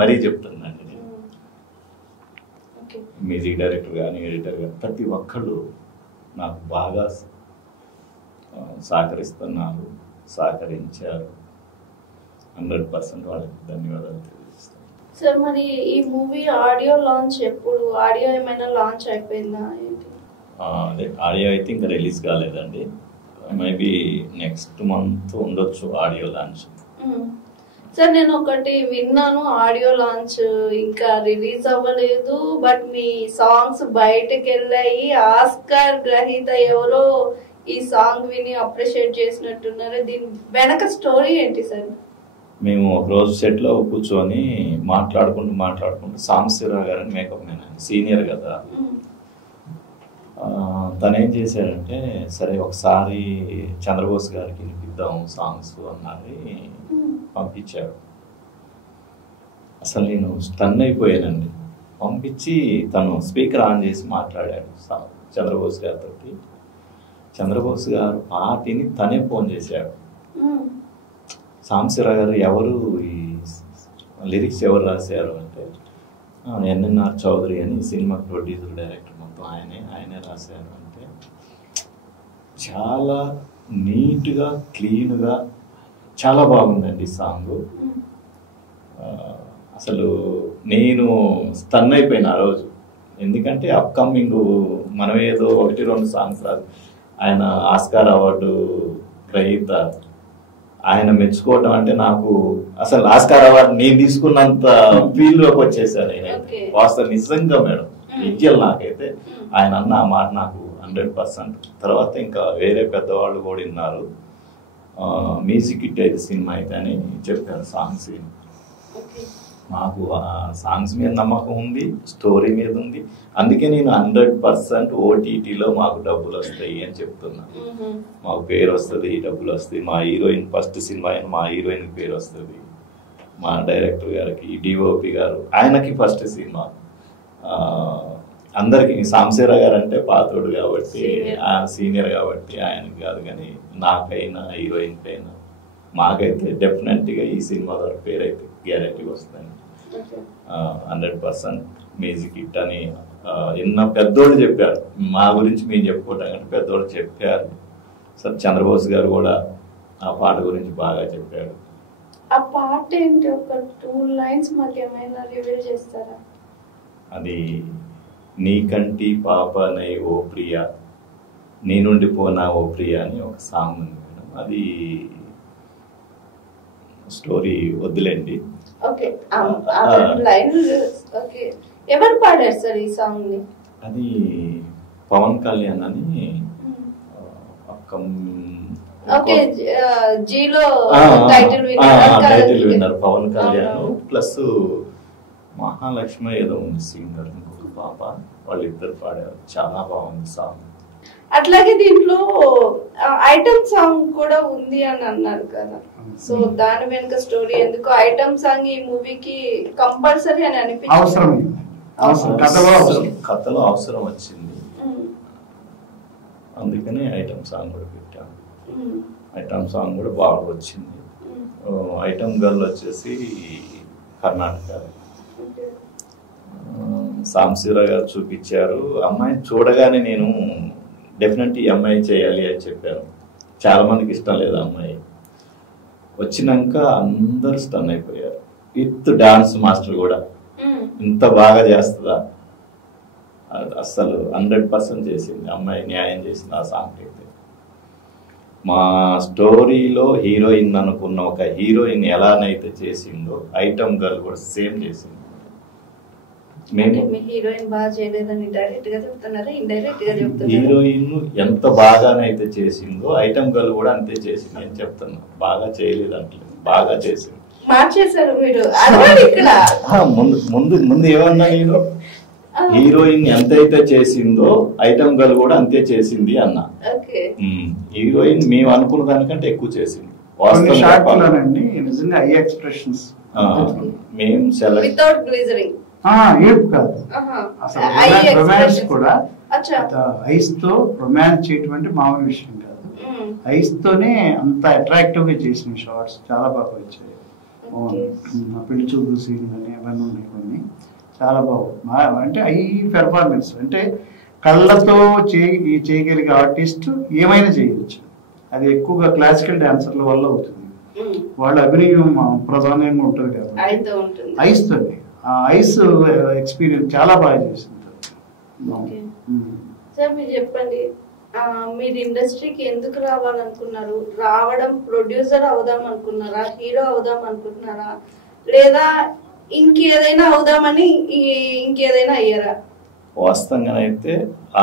మరీ చెప్తున్నాను. మ్యూజిక్ డైరెక్టర్ కానీ ఎడిటర్ కానీ ప్రతి ఒక్కళ్ళు నాకు బాగా సహకరిస్తున్నారు, సహకరించారు. 100% వాళ్ళకి ధన్యవాదాలు తెలియజేస్తాను. సార్ మరి ఈ మూవీ ఆడియో లాంచ్ ఎప్పుడు? ఆడియో ఏమైనా లాంచ్ అయిపోయిందా ఏంటి? అదే ఆడియో అయితే ఇంకా రిలీజ్ కాలేదండి. మేబీ నెక్స్ట్ మంత్ ఉండొచ్చు ఆడియో లాంచ్. సార్ నేను ఒకటి విన్నాను, ఆడియో లాంచ్ ఇంకా రిలీజ్ అవ్వలేదు, బట్ మీ సాంగ్స్ బయటకు వెళ్ళాయి, ఆస్కార్ గ్రహీత ఎవరో ఈ సాంగ్ విని అప్రిషియేట్ చేసినట్టున్నారు. దీని వెనక స్టోరీ ఏంటి సార్? మేము ఒక రోజు సెట్లో కూర్చొని మాట్లాడుకుంటూ సాంబశివరావు గారని మేకప్ మ్యాన్, సీనియర్ కదా, తను ఏం చేశారంటే సరే ఒకసారి చంద్రబోస్ గారికి వినిపిద్దాం సాంగ్స్ అన్నది పంపించాడు. అసలు నేను స్టన్ అయిపోయానండి. పంపించి తను స్పీకర్ ఆన్ చేసి మాట్లాడాడు చంద్రబోస్ గారితో. చంద్రబోస్ గారు పాటిని తనే ఫోన్ చేశాడు. సాంబశివరావు గారు ఎవరు, ఈ లిరిక్స్ ఎవరు రాశారు అంటే ఎన్ఎన్ఆర్ చౌదరి అని సినిమా ప్రొడ్యూసర్ డైరెక్టర్, మొత్తం ఆయనే రాశారు అంటే చాలా నీట్గా క్లీన్గా చాలా బాగుందండి సాంగ్. అసలు నేను స్టన్ అయిపోయిన ఆ రోజు. ఎందుకంటే అప్కమింగ్ మనం ఏదో 1-2 సాంగ్స్ రాదు, ఆయన ఆస్కార్ అవార్డు గ్రహీత, ఆయన మెచ్చుకోవటం అంటే నాకు అసలు ఆస్కార్ అవార్డు నేను తీసుకున్నంత ఫీల్లోకి వచ్చేసాను. వాస్తవ నిజంగా మేడం విద్యలు నాకైతే ఆయన అన్న ఆ మాట నాకు 100%. తర్వాత ఇంకా వేరే పెద్దవాళ్ళు కూడా విన్నారు, మ్యూజిక్ హిట్ అయితే సినిమా అయితే అని చెప్పారు. సాంగ్స్ నాకు సాంగ్స్ మీద నమ్మకం ఉంది, స్టోరీ మీద ఉంది. అందుకే నేను 100% ఓటీటీలో మాకు డబ్బులు వస్తాయి అని చెప్తున్నాను. మాకు పేరు వస్తుంది, డబ్బులు వస్తాయి. మా హీరోయిన్ ఫస్ట్ సినిమా అయిన మా హీరోయిన్కి పేరు వస్తుంది. మా డైరెక్టర్ గారికి, డిఓపి గారు, ఆయనకి ఫస్ట్ సినిమా. అందరికి సాంబశివరావు గారు అంటే పాతోడు కాబట్టి, సీనియర్ కాబట్టి ఆయనకి కాదు, కానీ నాకైనా హీరోయిన్కి అయినా మాకైతే డెఫినెట్గా ఈ సినిమా ద్వారా పేరు అయితే గ్యారెంటీగా వస్తుందండి. 100% మ్యూజిక్ హిట్ అని ఎన్న పెద్దోళ్ళు చెప్పారు. మా గురించి మేము చెప్పుకోవటం కానీ పెద్దోళ్ళు చెప్పారు. సార్ చంద్రబోస్ గారు కూడా ఆ పాట గురించి బాగా చెప్పాడు. ఆ పాట ఏంటి, ఒక 2 lines మాకు ఏమైనా రివీల్ చేస్తారా? అది నీకంటి పాపనై ఓ ప్రియా, నీ నుండి పోనా ఓ ప్రియా అని ఒక సాంగ్ ఉంది మేడం. అది స్టోరీ వద్దులేండి. Okay, line okay. ఎవరు పాడారు సార్ ఈ సాంగ్ ని? అది పవన్ కళ్యాణ్ అని ఓకే, జీలో title winner Pawan Kalyan plus Mahalakshmi ఏదో ఉంది సింగర్, ఇంకొక పాప, వాళ్ళిద్దరు పాడారు. చాలా బాగుంది సాంగ్. అట్లాగే దీంట్లో ఐటమ్ సాంగ్ కూడా ఉంది అని అన్నారు కదా, సో దాని వెనుక స్టోరీ ఎందుకు? ఐటమ్ సాంగ్ ఈ మూవీకి కంపల్సరీ అని అనిపించింది. కథలో అవసరం వచ్చింది, అందుకని ఐటమ్ సాంగ్ కూడా పెట్టాను. ఐటమ్ సాంగ్ కూడా బాగా వచ్చింది. ఐటమ్ గర్ల్ వచ్చేసి కర్ణాటక, సాంశీరావు గారు చూపించారు. అమ్మాయిని చూడగానే నేను డెఫినెట్ ఈ అమ్మాయి చేయాలి అని చెప్పాను. చాలా మందికి ఇష్టం లేదు అమ్మాయి. వచ్చినాక అందరు స్టన్ అయిపోయారు. విత్ డాన్స్ మాస్టర్ కూడా ఇంత బాగా చేస్తుందా, అసలు 100% చేసింది అమ్మాయి, న్యాయం చేసింది ఆ సాంగ్ అయితే. మా స్టోరీలో హీరోయిన్ అనుకున్న ఒక హీరోయిన్ ఎలానైతే చేసిందో ఐటమ్ గర్ల్ కూడా సేమ్ చేసింది. హీరోయిన్ ఎంత బాగానైతే చేసిందో ఐటమ్ గర్ల్ కూడా అంతే చేసింది అని చెప్తున్నా. బాగా చేయలేదు అంటే బాగా చేసింది. ముందు ఏమన్నా నేను హీరోయిన్ ఎంతైతే చేసిందో ఐటమ్ గర్ల్ కూడా అంతే చేసింది అన్నా. హీరోయిన్ మేము అనుకున్న దానికంటే ఎక్కువ చేసింది. మేము సెలెక్ట్ ఏడుపు కాదు అసలు, రొమాన్స్ కూడా ఐస్ తో రొమాన్స్ చేయటం అంటే మామూలు విషయం కాదు. ఐస్ తోనే అంత అట్రాక్టివ్ గా చేసిన షార్ట్స్ చాలా బాగా వచ్చాయి. పెళ్లి చూపు సీన్ అని అవన్నీ ఉన్నాయి, కొన్ని చాలా బాగుంది. అంటే ఐ పెర్ఫార్మెన్స్ అంటే కళ్ళతో చేయగలిగే ఆర్టిస్ట్ ఏమైనా చేయవచ్చు. అది ఎక్కువగా క్లాసికల్ డాన్సర్ల వల్ల అవుతుంది. వాళ్ళ అభినయం ప్రధానంగా ఉంటుంది కదా ఐస్ తోనే. ఐస్ ఎక్స్పీరియన్స్ చాలా బాగా చేసింది. సార్ మీరు చెప్పండి, మీరు ఇండస్ట్రీకి ఎందుకు రావాలనుకున్నారు? రావడం ప్రొడ్యూసర్ అవుదాం అనుకున్నారా, హీరో అవుదాం అనుకుంటున్నారా, లేదా ఇంకేదైనా అవుదామని ఇంకేదైనా అయ్యారా? వాస్తవంగానైతే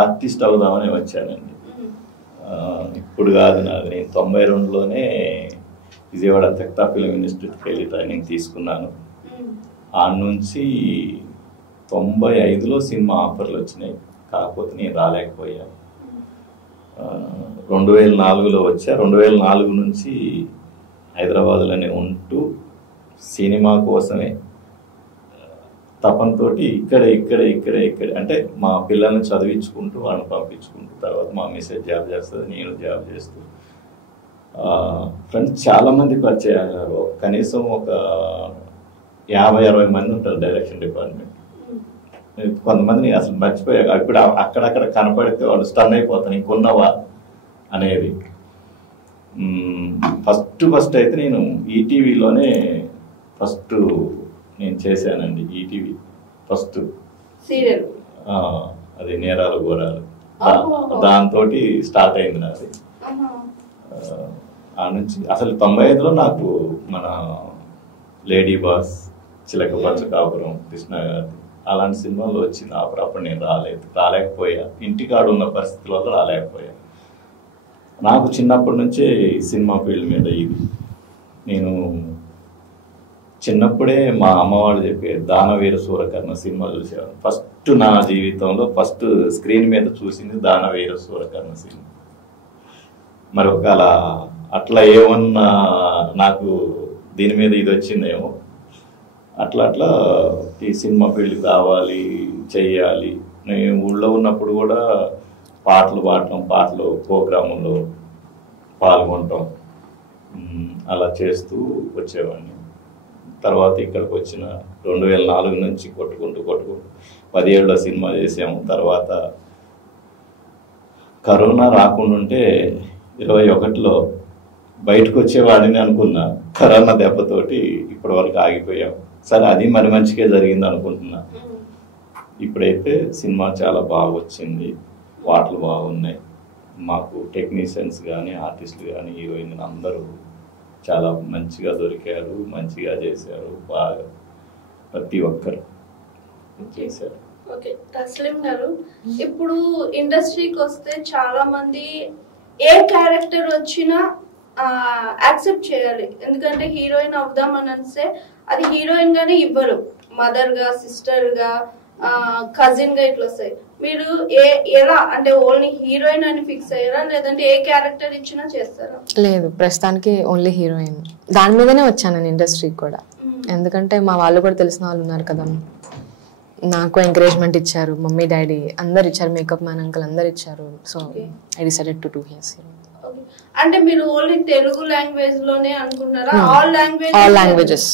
ఆర్టిస్ట్ అవుదామని వచ్చానండి. ఇప్పుడు కాదు, నాది నేను 92లోనే విజయవాడ తెక్తా ఫిలిం ఇన్స్టిట్యూట్కి వెళ్ళి ట్రైనింగ్ తీసుకున్నాను. ఆ నుంచి 95లో సినిమా ఆఫర్లు వచ్చినాయి, కాకపోతే నేను రాలేకపోయాను. 2004లో వచ్చా. 2004 నుంచి హైదరాబాద్లోనే ఉంటూ సినిమా కోసమే తపనతో ఇక్కడ అంటే మా పిల్లల్ని చదివించుకుంటూ వాళ్ళని పంపించుకుంటూ, తర్వాత మా మిస్సెస్ జాబ్ చేస్తుంది, నేను జాబ్ చేస్తూ ఫ్రెండ్స్ చాలామంది పరిచయం అయ్యారు. కనీసం ఒక 50-60 మంది ఉంటారు డైరెక్షన్ డిపార్ట్మెంట్. కొంతమందిని అసలు మర్చిపోయారు. ఇప్పుడు అక్కడక్కడ కనపడితే వాళ్ళు స్టన్ అయిపోతాను, ఇంకొన్నవా అనేది. ఫస్ట్ అయితే నేను ఈటీవీలోనే ఫస్ట్ నేను చేశానండి. ఈటీవీ ఫస్ట్ సీరియల్ అది నేరాల ఘోరాలు, దాంతో స్టార్ట్ అయింది నాది. ఆ నుంచి అసలు 95లో నాకు మన లేడీ బాస్, చిలక పచ్చ కాపురం, కృష్ణ గారి అలాంటి సినిమాలు వచ్చింది ఆఫర్. అప్పుడు నేను రాలేకపోయా, ఇంటికాడ ఉన్న పరిస్థితుల వల్ల రాలేకపోయా. నాకు చిన్నప్పటి నుంచే సినిమా ఫీల్డ్ మీద ఇది. నేను చిన్నప్పుడే మా అమ్మవాళ్ళు చెప్పే దానవీర సూరకర్ణ సినిమా చూసేవాడు. ఫస్ట్ నా జీవితంలో ఫస్ట్ స్క్రీన్ మీద చూసింది దానవీర సూరకర్ణ సినిమా. మరి ఒకవేళ అట్లా ఏమన్నా నాకు దీని మీద ఇది వచ్చిందేమో, అట్లా ఈ సినిమా ఫీల్డ్ కావాలి, చెయ్యాలి. నేను ఊళ్ళో ఉన్నప్పుడు కూడా పాటలు పాడటం, పాటలు ప్రోగ్రాముల్లో పాల్గొనటం అలా చేస్తూ వచ్చేవాడిని. తర్వాత ఇక్కడికి వచ్చిన 2004 నుంచి కొట్టుకుంటూ 17లో సినిమా చేసాము. తర్వాత కరోనా రాకుండా ఉంటే 21లో బయటకు వచ్చేవాడిని అనుకున్నా, కరోనా దెబ్బతోటి ఇప్పటి వరకు ఆగిపోయాం. సరే, అది మరి మంచిగా జరిగింది అనుకుంటున్నా. ఇప్పుడైతే సినిమా చాలా బాగా వచ్చింది, పాటలు బాగున్నాయి, మాకు టెక్నీషియన్స్ కానీ ఆర్టిస్టులు కానీ హీరోయిన్ అందరూ చాలా మంచిగా దొరికారు, మంచిగా చేశారు, బాగా ప్రతి ఒక్కరు చేశారు. ఓకే, తస్లీం గారు, ఇప్పుడు ఇండస్ట్రీకి వస్తే చాలా మంది ఏ క్యారెక్టర్ వచ్చినా యాక్సెప్ట్ చేయాలి. ఎందుకంటే హీరోయిన్ అవుదామని అంటే అది హీరోయిన్ గానే ఇవ్వరు, మదర్ గా, సిస్టర్ గా, కజిన్ గా ఇట్లా వస్తాయి. మీరు ఎలా అంటే ఓన్లీ హీరోయిన్ అని ఫిక్స్ అయ్యారా, లేదంటే ఏ క్యారెక్టర్ ఇచ్చినా చేస్తారా? లేదు, ప్రస్తుతానికి ఓన్లీ హీరోయిన్. దాని మీదనే వచ్చాను నేను ఇండస్ట్రీకి కూడా. ఎందుకంటే మా వాళ్ళు కూడా తెలిసిన వాళ్ళు ఉన్నారు కదా, నాకు ఎంకరేజ్మెంట్ ఇచ్చారు, మమ్మీ డాడీ అందరు ఇచ్చారు, మేకప్ మ్యాన్ అంకుల్ అందరు ఇచ్చారు. So I decided to do here's. అంటే మీరు ఓన్లీ తెలుగు లాంగ్వేజ్ లోనే అనుకున్నారా? All languages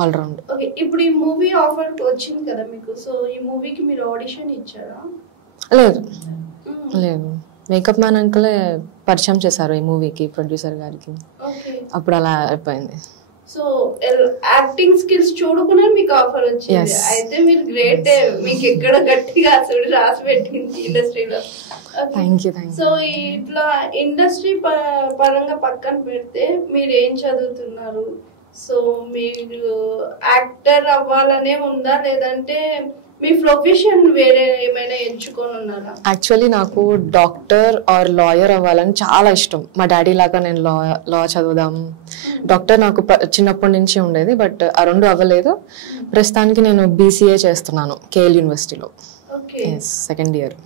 all round. Okay, ఇప్పుడు ఈ మూవీ ఆఫర్ వచ్చింది కదా మీకు, సో ఈ మూవీకి మీరు ఆడిషన్ ఇచ్చారా? లేదు లేదు, మేకప్ మ్యాన్ అంకులే పరిచయం చేశారు ఈ మూవీకి ప్రొడ్యూసర్ గారికి. అప్పుడు అలా అయిపోయింది. సో యాక్టింగ్ స్కిల్స్ చూడకుండా మీకు ఆఫర్ వచ్చింది. అయితే మీరు గ్రేట్, మీకు ఎక్కడ గట్టిగా అసలు రాసి పెట్టింది ఇండస్ట్రీలో. సో ఇట్లా ఇండస్ట్రీ పరంగా పక్కన పెడితే మీరు ఏం చదువుతున్నారు? సో మీరు యాక్టర్ అవ్వాలనే ఉందా, లేదంటే మీ ప్రొఫెషన్ వేరే ఏమైనా ఎంచుకొని ఉన్నారా? యాక్చువల్లీ నాకు డాక్టర్ ఆర్ లాయర్ అవ్వాలని చాలా ఇష్టం. మా డాడీ లాగా నేను లా చదువుదాం, డాక్టర్ నాకు చిన్నప్పటి నుంచి ఉండేది. బట్ ఆ రెండు అవ్వలేదు. ప్రస్తుతానికి నేను BCA చేస్తున్నాను KL యూనివర్సిటీలో, సెకండ్ ఇయర్.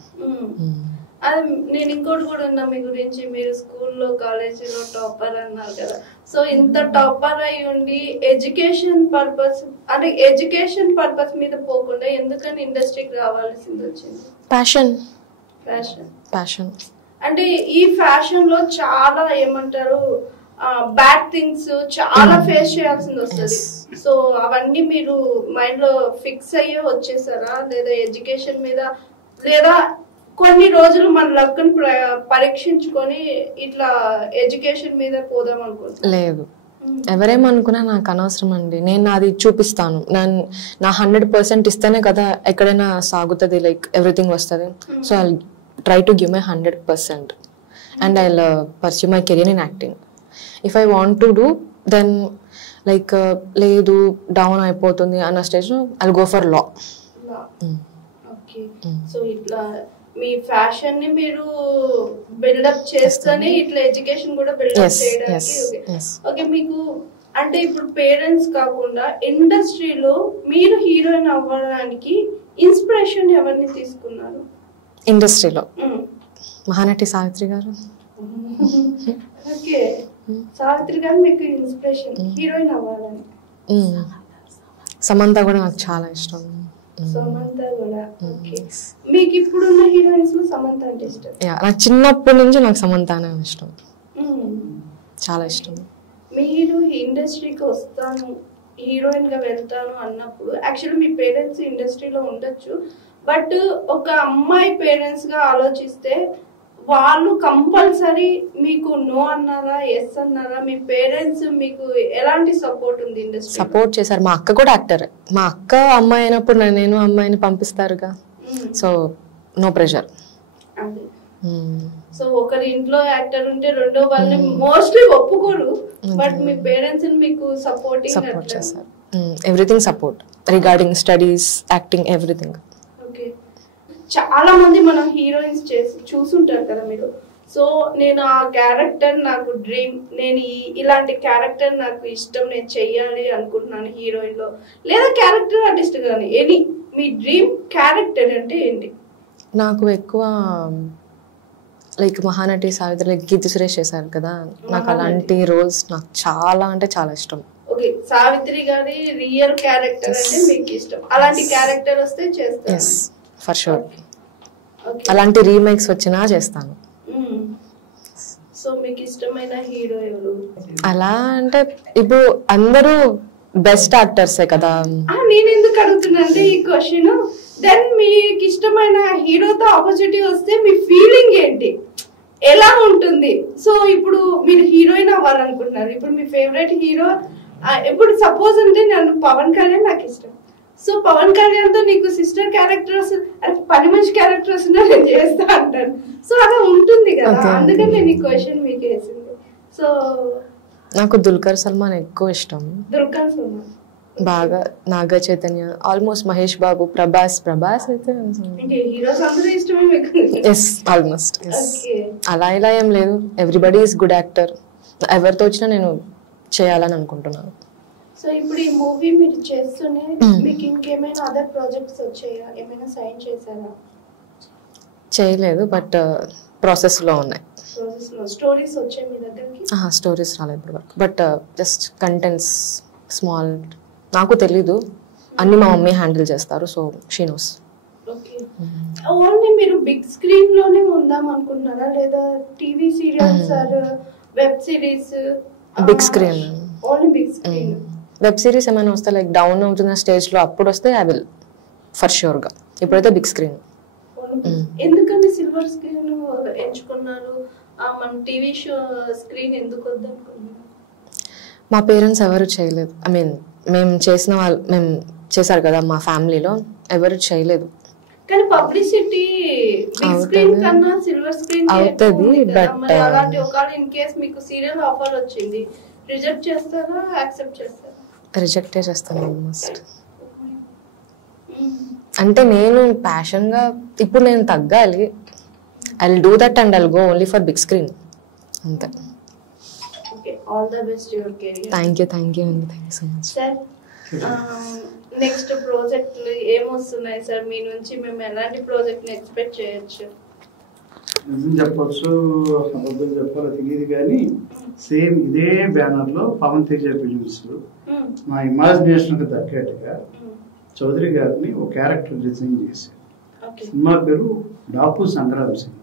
అది నేను ఇంకోటి కూడా ఉన్నా మీ గురించి, మీరు స్కూల్లో కాలేజీలో టాపర్ అన్నారు కదా. సో ఇంత టాపర్ అయి ఉండి ఎడ్యుకేషన్ పర్పస్ మీద పోకుండా ఎందుకని ఇండస్ట్రీకి రావాల్సింది వచ్చింది? ప్యాషన్ అంటే ఈ ఫ్యాషన్ లో చాలా ఏమంటారు బ్యాడ్ థింగ్స్ చాలా ఫేస్ చేయాల్సింది వస్తుంది. సో అవన్నీ మీరు మైండ్ లో ఫిక్స్ అయ్యే వచ్చేసారా, లేదా ఎడ్యుకేషన్ మీద, లేదా కొన్ని రోజులు మన లక్ని పరీక్షించుకొని ఇట్లా ఎడ్యుకేషన్ మీద పోదాం అనుకుంటున్నా? లేదు, ఎవరేమనుకున్నా నాకు అనవసరం అండి. నేను నాది చూపిస్తాను. నా 100% ఇస్తేనే కదా ఎక్కడైనా సాగుతుంది, లైక్ ఎవ్రీథింగ్ వస్తుంది. So I try to give my 100% and I pursue my career in acting. If I want to do then like లేదు డౌన్ అయిపోతుంది అన్న stage I go for law. So ఇట్లా మీ ఫ్యాషన్ ని మీరు బిల్డప్ చేస్తేనే ఇట్లా ఎడ్యుకేషన్ కూడా బిల్డప్ చేయడానికి. ఓకే, మీకు అంటే ఇప్పుడు పేరెంట్స్ కాకుండా ఇండస్ట్రీలో మీరు హీరోయిన్ అవ్వడానికి ఇన్స్పిరేషన్ ఎవరిని తీసుకున్నారు? ఇండస్ట్రీలో మహానటి సావిత్రి గారు. ఓకే, సావిత్రి గారు మీకు ఇన్స్పిరేషన్ హీరోయిన్ అవ్వాలని. సమంత కూడా నాకు చాలా ఇష్టం. సమంత కూడా. ఓకే, మీకు ఇప్పుడున్న హీరోయిన్స్ లో సమంత అంటే ఇష్టం? నాకు చిన్నప్పటి నుంచి నాకు సమంత అనే ఇష్టం, చాలా ఇష్టం. మీరు ఇండస్ట్రీకి వస్తాను, హీరోయిన్ గా వెళ్తాను అన్నప్పుడు యాక్చువల్లీ మీ పేరెంట్స్ ఇండస్ట్రీలో ఉండొచ్చు, బట్ ఒక అమ్మాయి పేరెంట్స్ గా ఆలోచిస్తే వాళ్ళు కంపల్సరీ మీకు నో అన్నారా, ఎస్ అన్నారా? మీ పేరెంట్స్ మీకు ఎలాంటి సపోర్ట్ ఉంది ఇండస్ట్రీ? సపోర్ట్ చేశారు. మా అక్క కూడా యాక్టర్. మా అక్క అమ్మాయి అయినప్పుడు నేను అమ్మాయిని పంపిస్తారుగా, సో నో ప్రెషర్. సో ఒకరి ఇంట్లో యాక్టర్ ఉంటే రెండో వాళ్ళని మోస్ట్లీ ఒప్పుకోరు, బట్ మీ పేరెంట్స్ మీకు సపోర్ట్ చేశారు. Everything support regarding studies, acting, everything. చాలా మంది మనం హీరోయిన్స్ చూసుంటారు కదా మీరు. సో నేను ఆ క్యారెక్టర్ నాకు డ్రీమ్, నేను ఇలాంటి క్యారెక్టర్ నాకు ఇష్టం, నేను చెయ్యాలి అనుకుంటున్నాను హీరోయిన్ లో, లేదా క్యారెక్టర్ ఆర్టిస్ట్ కానీ ఎనీ మీ డ్రీమ్ క్యారెక్టర్ అంటే ఏంటి? నాకు ఎక్కువ లైక్ మహానటి సావిత్రి, లైక్ కీర్తి సురేష్ చేశారు కదా, నాకు అలాంటి రోల్స్ నాకు చాలా అంటే చాలా ఇష్టం. ఓకే, సావిత్రి గారి రియల్ క్యారెక్టర్ అంటే మీకు ఇష్టం, అలాంటి క్యారెక్టర్ వస్తే చేస్తాను ఫర్ షూర్. అలాంటి రీమేక్స్ వచ్చినా చేస్తాను. సో మీకు ఇష్టమైన హీరో ఎవరు? అలా అంటే ఇప్పుడు అందరూ బెస్ట్ యాక్టర్సే కదా. నేను ఎందుకు అడుగుతున్నా అంటే ఈ క్వశ్చన్, దెన్ మీకు ఇష్టమైన హీరోతో ఆపర్చునిటీ వస్తే మీ ఫీలింగ్ ఏంటి? ఎలా ఉంటుంది? సో ఇప్పుడు మీరు హీరోయిన్ అవ్వాలనుకుంటున్నారు, ఇప్పుడు మీ ఫేవరెట్ హీరో ఇప్పుడు సపోజ్ అంటే నన్ను పవన్ కళ్యాణ్ నాకు ఇష్టం, సో పవన్ కళ్యాణ్ తో నీకు సిస్టర్ క్యారెక్టర్స్ పని మనిషి క్యారెక్టర్స్ నేను చేస్తా అంటాను, సో అలా ఉంటుంది కదా, అందుకని నేను ఈ క్వశ్చన్ మీకు వేసింది. సో నాకు దుల్కర్ సల్మాన్ ఎక్కువ ఇష్టం. దుల్కర్ సల్మాన్ బాగా, నాగ చైతన్య, ఆల్మోస్ట్ మహేష్ బాబు, ప్రభాస్ అయితే హీరోస్ అందరూ ఇష్టమే మీకు? Yes, almost yes. అలా ఇలా ఏం లేదు, ఎవ్రీబడి ఈస్ గుడ్ యాక్టర్, ఎవరితో వచ్చినా నేను చేయాలని అనుకుంటున్నాను. సో ఇప్పుడు ఈ మూవీ మీరు చేస్తూనే మీకు ఇంకేమైనా అదర్ ప్రాజెక్ట్స్ వచ్చాయా, ఏమైనా సైన్ చేశారా? చేయలేదు, బట్ ప్రాసెస్ లో ఉన్నాయి. స్టోరీస్ వచ్చాయి మీ దగ్గరికి? స్టోరీస్ రాలేదు ఇప్పుడు వరకు, బట్ జస్ట్ కంటెంట్స్ స్మాల్, నాకు తెలీదు, అన్ని మా మమ్మీ హ్యాండిల్ చేస్తారు, so she knows. Okay, only మీరు బిగ్ స్క్రీన్ లోనే ఉందాం అనుకుంటున్నారా, లేదా TV serials or web series? Big screen, only big screen. Web series ఏమైనా వస్తే లైక్ డౌన్ అవుతున్న స్టేజ్ లో అప్పుడు వస్తే ఐ విల్ ఫర్ షూర్ గా, ఇప్పుడైతే బిగ్ స్క్రీన్. ఎందుకని సిల్వర్ స్క్రీన్ ఎంచుకున్నారు, మన టీవీ షో స్క్రీన్ ఎందుకు వద్దనుకున్నారు? మా పేరెంట్స్ ఎవరు చేయలేదు, ఐ మీన్ మేము చేశారు కదా మా ఫ్యామిలీలో, ఎవరు చేయలేదు. కానీ పబ్లిసిటీ బిగ్ స్క్రీన్ కన్నా సిల్వర్ స్క్రీన్ అవుతుంది, బట్ అలాంటి ఒకవేళ ఇన్ కేస్ మీకు సీరియల్ ఆఫర్ వచ్చింది, రిజెక్ట్ చేస్తారా, యాక్సెప్ట్ చేస్తారా? రిజెక్టే చేస్తాను ఆల్మోస్ట్. అంటే నేను ప్యాషన్ గా ఇప్పుడు నేను తగ్గాలి, I will do that and I will go only for big screen, అంతే. All the best your career. Thank you అండి, thank you so much. Sir next ప్రాజెక్టులు ఏమొస్తున్నాయి సార్ మీ నుంచి, మేము ఎలాంటి ప్రాజెక్ట్ ని ఎక్స్పెక్ట్ చేయొచ్చు? చెప్పొచ్చు, అబద్ధం చెప్పాలో తెలియదు కానీ సేమ్ ఇదే బ్యానర్ లో పవన్ తేజ ఫిలిమ్స్ మా ఇమాజినేషన్ కి తగ్గట్టుగా చౌదరి గారిని ఒక క్యారెక్టర్ డిజైన్ చేశారు. సినిమా పేరు డాకు సంగ్రామ్ సింగ్.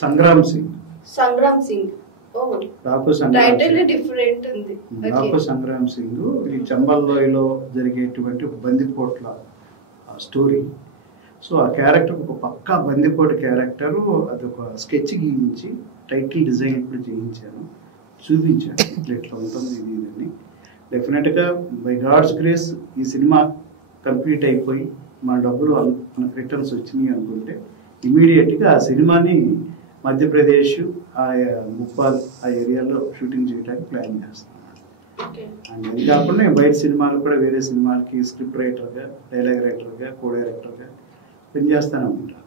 సంగ్రామ్ సింగ్ డాకు సంగ్రామ్ సింగ్ ఈ చంబల్ లోయలో జరిగేటువంటి బందిపోట్ల స్టోరీ. సో ఆ క్యారెక్టర్ ఒక పక్కా బందిపోటు క్యారెక్టర్, అది ఒక స్కెచ్ గీయించి టైటిల్ డిజైన్ ఇప్పుడు చేయించాను, చూపించాను ఇట్లా ఉంటుంది ఇది అని. డెఫినెట్గా బై గాడ్స్ గ్రేస్ ఈ సినిమా కంప్లీట్ అయిపోయి మన డబ్బులు మనకు రిటర్న్స్ వచ్చినాయి అనుకుంటే ఇమీడియట్గా ఆ సినిమాని మధ్యప్రదేశ్, ఆ ముప్పాల్ ఆ ఏరియాలో షూటింగ్ చేయడానికి ప్లాన్ చేస్తున్నాను. అండ్ అది కాకుండా నేను బయట సినిమాలు కూడా వేరే సినిమాలకి స్క్రిప్ట్ రైటర్గా, డైలాగ్ రైటర్గా, కో డైరెక్టర్గా పనిచేస్తానే ఉంటాను.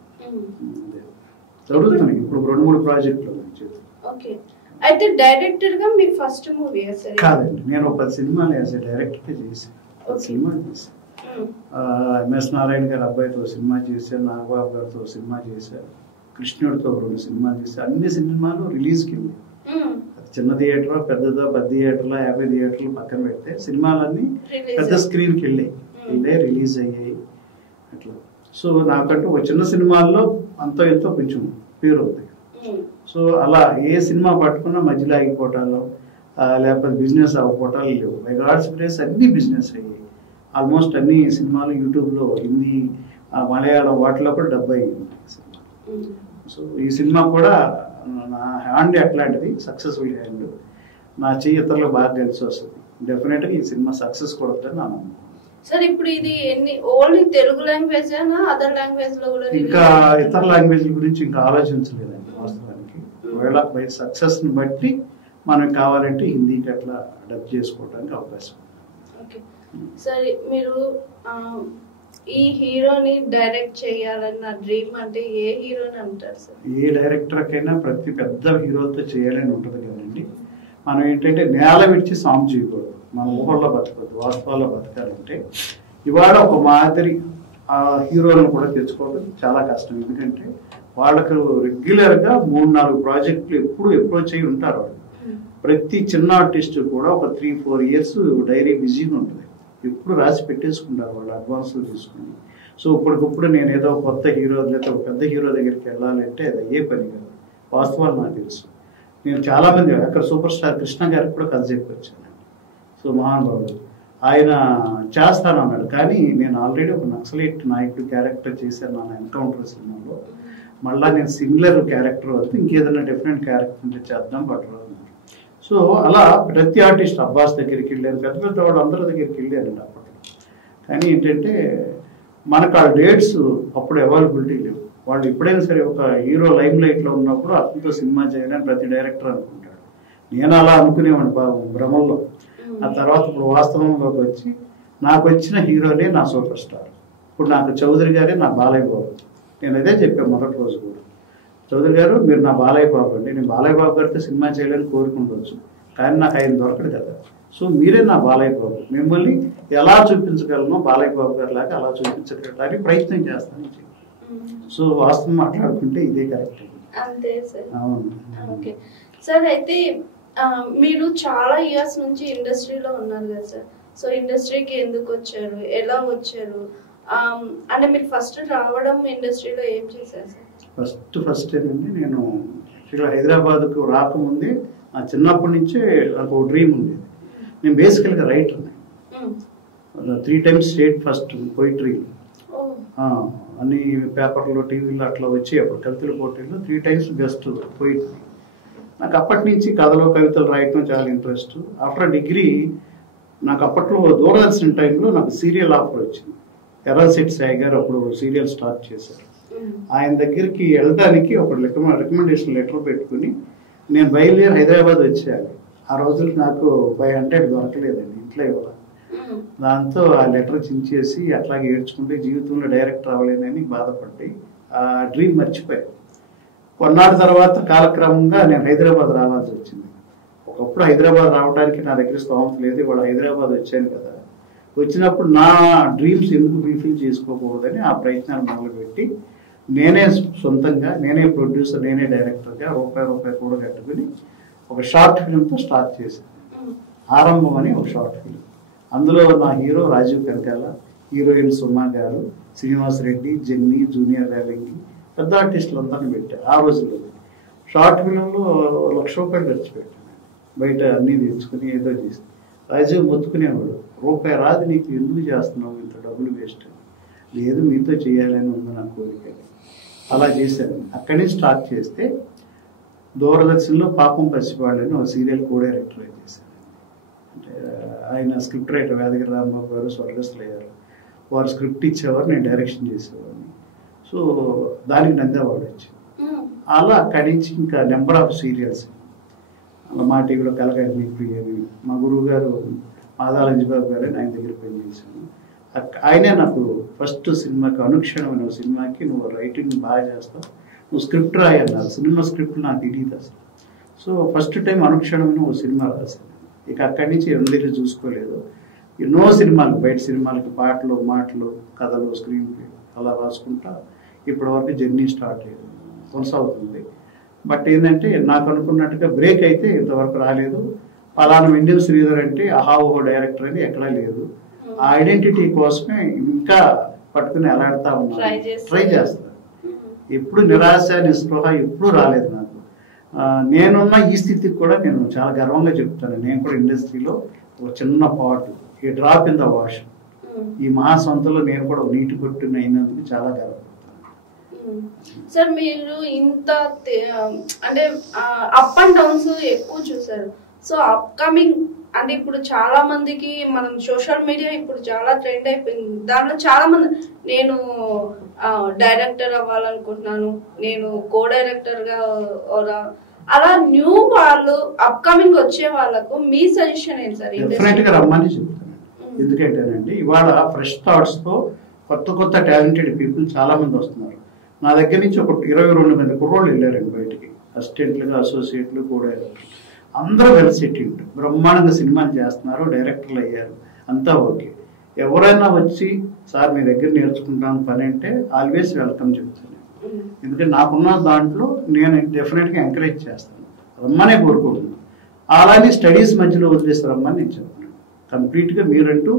చదువుతున్నాను ఇప్పుడు 2-3 ప్రాజెక్టులు. అయితే డైరెక్టర్ గా మీ ఫస్ట్ మూవీ కాదండి, నేను ఒక 10 సినిమాలు యాజ్ డైరెక్టర్ చేశాను. 10 సినిమాలు చేశాను. ఎంఎస్ నారాయణ గారి అబ్బాయితో సినిమా చేశాను, నాగబాబు గారితో సినిమా చేశాను, కృష్ణుడితో 2 సినిమాలు చేశాను. అన్ని సినిమాలు రిలీజ్కి వెళ్ళి, చిన్న థియేటర్ పెద్దదో 10 థియేటర్లు 50 థియేటర్లు పక్కన పెడితే సినిమాలన్నీ పెద్ద స్క్రీన్కి వెళ్ళే రిలీజ్ అయ్యాయి అట్లా. సో నాకంటూ ఒక చిన్న సినిమాల్లో అంతో ఎంతో కొంచెం పేరు అవుతాయి. సో అలా ఏ సినిమా పట్టుకున్నా మధ్యలో ఆగిపోవటాలు లేకపోతే బిజినెస్ అవ్వపోవటాలు లేవు. బై గాడ్స్ గ్రేస్ అన్ని బిజినెస్ అయ్యాయి. ఆల్మోస్ట్ అన్ని సినిమాలు యూట్యూబ్లో, హిందీ, మలయాళం వాటిలో కూడా 70 అయ్యింది సినిమా. సో ఈ సినిమా కూడా నా హ్యాండ్ అట్లాంటిది, సక్సెస్ఫుల్ హ్యాండ్. నా చెయ్యి ఇతరులకు బాగా కలిసి వస్తుంది. డెఫినెట్గా ఈ సినిమా సక్సెస్ కూడా వస్తుందని నా నమ్మకం. సార్ ఇప్పుడు ఇది only Telugu language other language లో కూడా? ఇంకా ఇతర లాంగ్వేజ్ గురించి ఇంకా ఆలోచించలేదండి వాస్తవానికి. ఒకవేళ బై సక్సెస్ ని బట్టి మనకు కావాలంటే హిందీకి అట్లా అడాప్ట్ చేసుకోవడానికి అవకాశం ఉంది. సరే, మీరు ఈ హీరోని డైరెక్ట్ చేయాలని నా డ్రీమ్ అంటే ఏ హీరోని అంటారు సార్? ఏ డైరెక్టర్ కైనా ప్రతి పెద్ద హీరోతో చేయాలని ఉంటుంది కదండి. మనం ఏంటంటే నేల విడిచి సాంగ్ చేయకూడదు, మన ఊహల్లో బతకూడదు, వాస్తవాల్లో బతకాలంటే ఇవాళ ఒక మాదిరి ఆ హీరోలను కూడా తెచ్చుకోవడం చాలా కష్టం. ఎందుకంటే వాళ్ళకు రెగ్యులర్గా 3-4 ప్రాజెక్టులు ఎప్పుడు అప్రోచ్ అయ్యి ఉంటారు. వాళ్ళు ప్రతి చిన్న ఆర్టిస్ట్ కూడా ఒక 3-4 ఇయర్స్ డైరీ బిజీగా ఉంటుంది. ఎప్పుడు రాసి పెట్టేసుకుంటారు వాళ్ళు, అడ్వాన్స్ తీసుకుని. సో ఇప్పటికప్పుడు నేను ఏదో కొత్త హీరో లేదా ఒక పెద్ద హీరో దగ్గరికి వెళ్ళాలంటే అది అయ్యే పని కాదు. వాస్తవాలు నాకు తెలుసు. నేను చాలామంది అక్కడ సూపర్ స్టార్ కృష్ణ గారికి కూడా కథ చెప్పి వచ్చానండి. సో మహానుభావుడు ఆయన చేస్తానన్నాడు, కానీ నేను ఆల్రెడీ ఒక నక్సలైట్ నాయకుడు క్యారెక్టర్ చేశాను నా ఎన్కౌంటర్ సినిమాలో. మళ్ళీ నేను సిమిలర్ క్యారెక్టర్ వస్తే ఇంకేదైనా డిఫరెంట్ క్యారెక్టర్ ఉంటే చేద్దాం బటర్ అన్నారు. సో అలా ప్రతి ఆర్టిస్ట్ అబ్బాస్ దగ్గరికి వెళ్ళాను, పెద్ద పెద్ద వాళ్ళు అందరి దగ్గరికి వెళ్ళారండి అప్పట్లో. కానీ ఏంటంటే మనకు ఆ డేట్స్ అప్పుడు అవైలబిలిటీ లేవు. వాళ్ళు ఎప్పుడైనా సరే ఒక హీరో లైమ్ లైట్లో ఉన్నప్పుడు అతనితో సినిమా చేయాలని ప్రతి డైరెక్టర్ అనుకుంటాడు. నేను అలా అనుకునేవాడిని భ్రమంలో. ఆ తర్వాత ఇప్పుడు వాస్తవంలోకి వచ్చి నాకు వచ్చిన హీరోనే నా సూపర్ స్టార్. ఇప్పుడు నాకు చౌదరి గారే నా బాలయ్య బాబు. నేను అదే చెప్పాను మొదటి రోజు కూడా, చౌదరి గారు మీరు నా బాలయ్య బాబు అండి, నేను బాలయ్య బాబు గారితో సినిమా చేయాలని కోరుకుండవచ్చు, కానీ నాకు ఆయన దొరకడు కదా. సో మీరే నా బాలయ్య బాబు, మిమ్మల్ని ఎలా చూపించగలను బాలయ్య బాబు గారి లాగా అలా చూపించగలడానికి ప్రయత్నం చేస్తాను. సో వాస్తవం మాట్లాడుకుంటే ఇదే కరెక్ట్. అంతే సార్. అవును. ఓకే సార్, అయితే మీరు చాలా ఇయర్స్ నుంచి ఇండస్ట్రీలో ఉన్నారు కదా సార్. సో ఇండస్ట్రీకి ఎందుకు వచ్చారు, ఎలా వచ్చారు, అంటే మీరు ఫస్ట్ రావడం ఇండస్ట్రీలో ఏం చేశారు సార్? ఫస్ట్ ఏంటంటే నేను హైదరాబాద్కు రాకముందే నా చిన్నప్పటి నుంచే నాకు ఒక డ్రీమ్ ఉండేది. నేను బేసికల్గా రైటర్ని. 3 times స్టేట్ ఫస్ట్ పోయిటరీ అన్ని పేపర్లో టీవీలో అట్లా వచ్చి అప్పుడు కవితల పోటీల్లో 3 times బెస్ట్ పోయిటరీ. నాకు అప్పటి నుంచి కథలు కవితలు రాయటం చాలా ఇంట్రెస్ట్. ఆఫ్టర్ డిగ్రీ నాకు అప్పట్లో దూరదర్శన్ టైంలో నాకు సీరియల్ ఆఫర్ వచ్చింది. ఎర్రశెట్టి సాయి గారు అప్పుడు సీరియల్ స్టార్ట్ చేశారు. ఆయన దగ్గరికి వెళ్ళడానికి ఒక రికమెండేషన్ లెటర్ పెట్టుకుని నేను బయలుదేరి హైదరాబాద్ వచ్చేయాలి. ఆ రోజులు నాకు 500 దొరకలేదండి, ఇంట్లో ఇవ్వాలి. దాంతో ఆ లెటర్ చించేసి అట్లాగే ఏడ్చుకుంటే జీవితంలో డైరెక్టర్ అవ్వలేనని బాధపడి ఆ డ్రీమ్ మర్చిపోయాను. కొన్నాళ్ళ తర్వాత కాలక్రమంగా నేను హైదరాబాద్ రావాల్సి వచ్చింది. ఒకప్పుడు హైదరాబాద్ రావడానికి నా దగ్గర స్తోమత లేదు. ఇవాళ హైదరాబాద్ వచ్చాను కదా, వచ్చినప్పుడు నా డ్రీమ్స్ ఎందుకు ఫుల్ఫిల్ చేసుకోకూడదని ఆ ప్రయత్నాలు మొదలుపెట్టి నేనే సొంతంగా, నేనే ప్రొడ్యూసర్, నేనే డైరెక్టర్గా రూపాయి కూడా కట్టుకుని ఒక షార్ట్ ఫిల్మ్తో స్టార్ట్ చేశాను. ఆరంభం అని ఒక షార్ట్ ఫిల్మ్. అందులో నా హీరో రాజీవ్ కనకాల, హీరోయిన్ సుమా గారు, శ్రీనివాస్ రెడ్డి, జెన్నీ, జూనియర్ రేలంగి, పెద్ద ఆర్టిస్టులు అందరిని పెట్టారు. ఆ రోజుల్లో షార్ట్ ఫిల్మ్లో ₹1,00,000 ఖర్చు పెట్టాను. బయట అన్నీ తెచ్చుకుని ఏదో చేసి రాజీవ్ మొత్తుకునేవాడు, రూపాయి రాదు నీకు, ఎందుకు చేస్తున్నావు ఇంత డబ్బులు వేస్ట్. లేదు మీతో చేయాలని ఉంది నా కోరిక. అలా చేశాను. అక్కడి నుంచి స్టార్ట్ చేస్తే దూరదర్శన్లో పాపం పసివాళ్ళని ఒక సీరియల్ కో డైరెక్టర్ చేశాను. అంటే ఆయన స్క్రిప్ట్ రైటర్ వేదగిరి రాంబాబు గారు స్వర్గస్థులు అయ్యారు. వారు స్క్రిప్ట్ ఇచ్చేవారు, నేను డైరెక్షన్ చేసేవాడిని. సో దానికి నంది అవార్డు వచ్చింది. అలా అక్కడి నుంచి ఇంకా నెంబర్ ఆఫ్ సీరియల్స్ మా టీవీలో కలగండి ప్రియని, మా గురువు గారు మాదాలంజిబాబు గారు ఆయన దగ్గర పనిచేశాను. ఆయనే నాకు ఫస్ట్ సినిమాకి అనుక్షణం అనే సినిమాకి నువ్వు రైటింగ్ బాగా చేస్తావు, నువ్వు స్క్రిప్ట్ రాయి అన్నారు. సినిమా స్క్రిప్ట్ నాకు తెలియదు అసలు. సో ఫస్ట్ టైం అనుక్షణం ఒక సినిమా రాశాను. ఇక అక్కడి నుంచి అందరికీ చూసుకోలేదు. ఎన్నో సినిమాలు, బయట సినిమాలకి పాటలు, మాటలు, కథలు, స్క్రీన్ ప్లే అలా రాసుకుంటా ఇప్పటి వరకు జర్నీ స్టార్ట్ అయ్యింది, కొనసాగుతుంది. బట్ ఏంటంటే నాకు అనుకున్నట్టుగా బ్రేక్ అయితే ఇంతవరకు రాలేదు. పలానా ఇండియన్ శ్రీధర్ అంటే అహావో డైరెక్టర్ అని ఎక్కడా లేదు. ఆ ఐడెంటిటీ కోసమే ఇంకా పట్టుకుని ఎలాడుతా ఉన్నాను, ట్రై చేస్తాను. ఎప్పుడు నిరాశ నిస్పృహ ఎప్పుడు రాలేదు నాకు. నేనున్న ఈ స్థితికి కూడా నేను చాలా గర్వంగా చెప్తాను. నేను కూడా ఇండస్ట్రీలో ఒక చిన్న పాటు, ఈ డ్రాప్ ఇన్ ద వాష్, ఈ మహాసంతలో నేను కూడా నీటి కొట్టుని అయినందుకు చాలా గర్వపడతాను. సార్ మీరు ఇంత అంటే అప్ అండ్ డౌన్స్ ఎక్కువ చూసారు. సో అప్కమింగ్ అంటే ఇప్పుడు చాలా మందికి మనం సోషల్ మీడియా ఇప్పుడు చాలా ట్రెండ్ అయిపోయింది. దాంట్లో చాలా మంది నేను డైరెక్టర్ అవ్వాలనుకుంటున్నాను, నేను కో డైరెక్టర్ గా అలా న్యూ వాళ్ళు అప్కమింగ్ వచ్చే వాళ్ళకు మీ సజెషన్ ఏంటి సార్? డెఫినెట్ గా రమ్మని చెప్తాను. ఎందుకంటేనండి ఇవాళ ఫ్రెష్ థాట్స్ తో కొత్త టాలెంటెడ్ పీపుల్ చాలా మంది వస్తున్నారు. నా దగ్గర నుంచి ఒక 22 మంది కుర్రోళ్ళు వెళ్ళారండి బయటికి, అసిస్టెంట్లుగా, అసోసియేట్లు, కో డైరెక్టర్లు. అందరూ వెల్ సెటిల్డ్, బ్రహ్మాండంగా సినిమాలు చేస్తున్నారు, డైరెక్టర్లు అయ్యారు, అంతా ఓకే. ఎవరైనా వచ్చి సార్ మీ దగ్గర నేర్చుకుంటాను పని అంటే ఆల్వేస్ వెల్కమ్ చెప్తాను. ఎందుకంటే నాకున్న దాంట్లో నేను డెఫినెట్గా ఎంకరేజ్ చేస్తాను, రమ్మనే కోరుకుంటున్నాను. అలానే స్టడీస్ మధ్యలో వదిలేసి రమ్మని నేను చెప్తున్నాను. కంప్లీట్గా మీరంటూ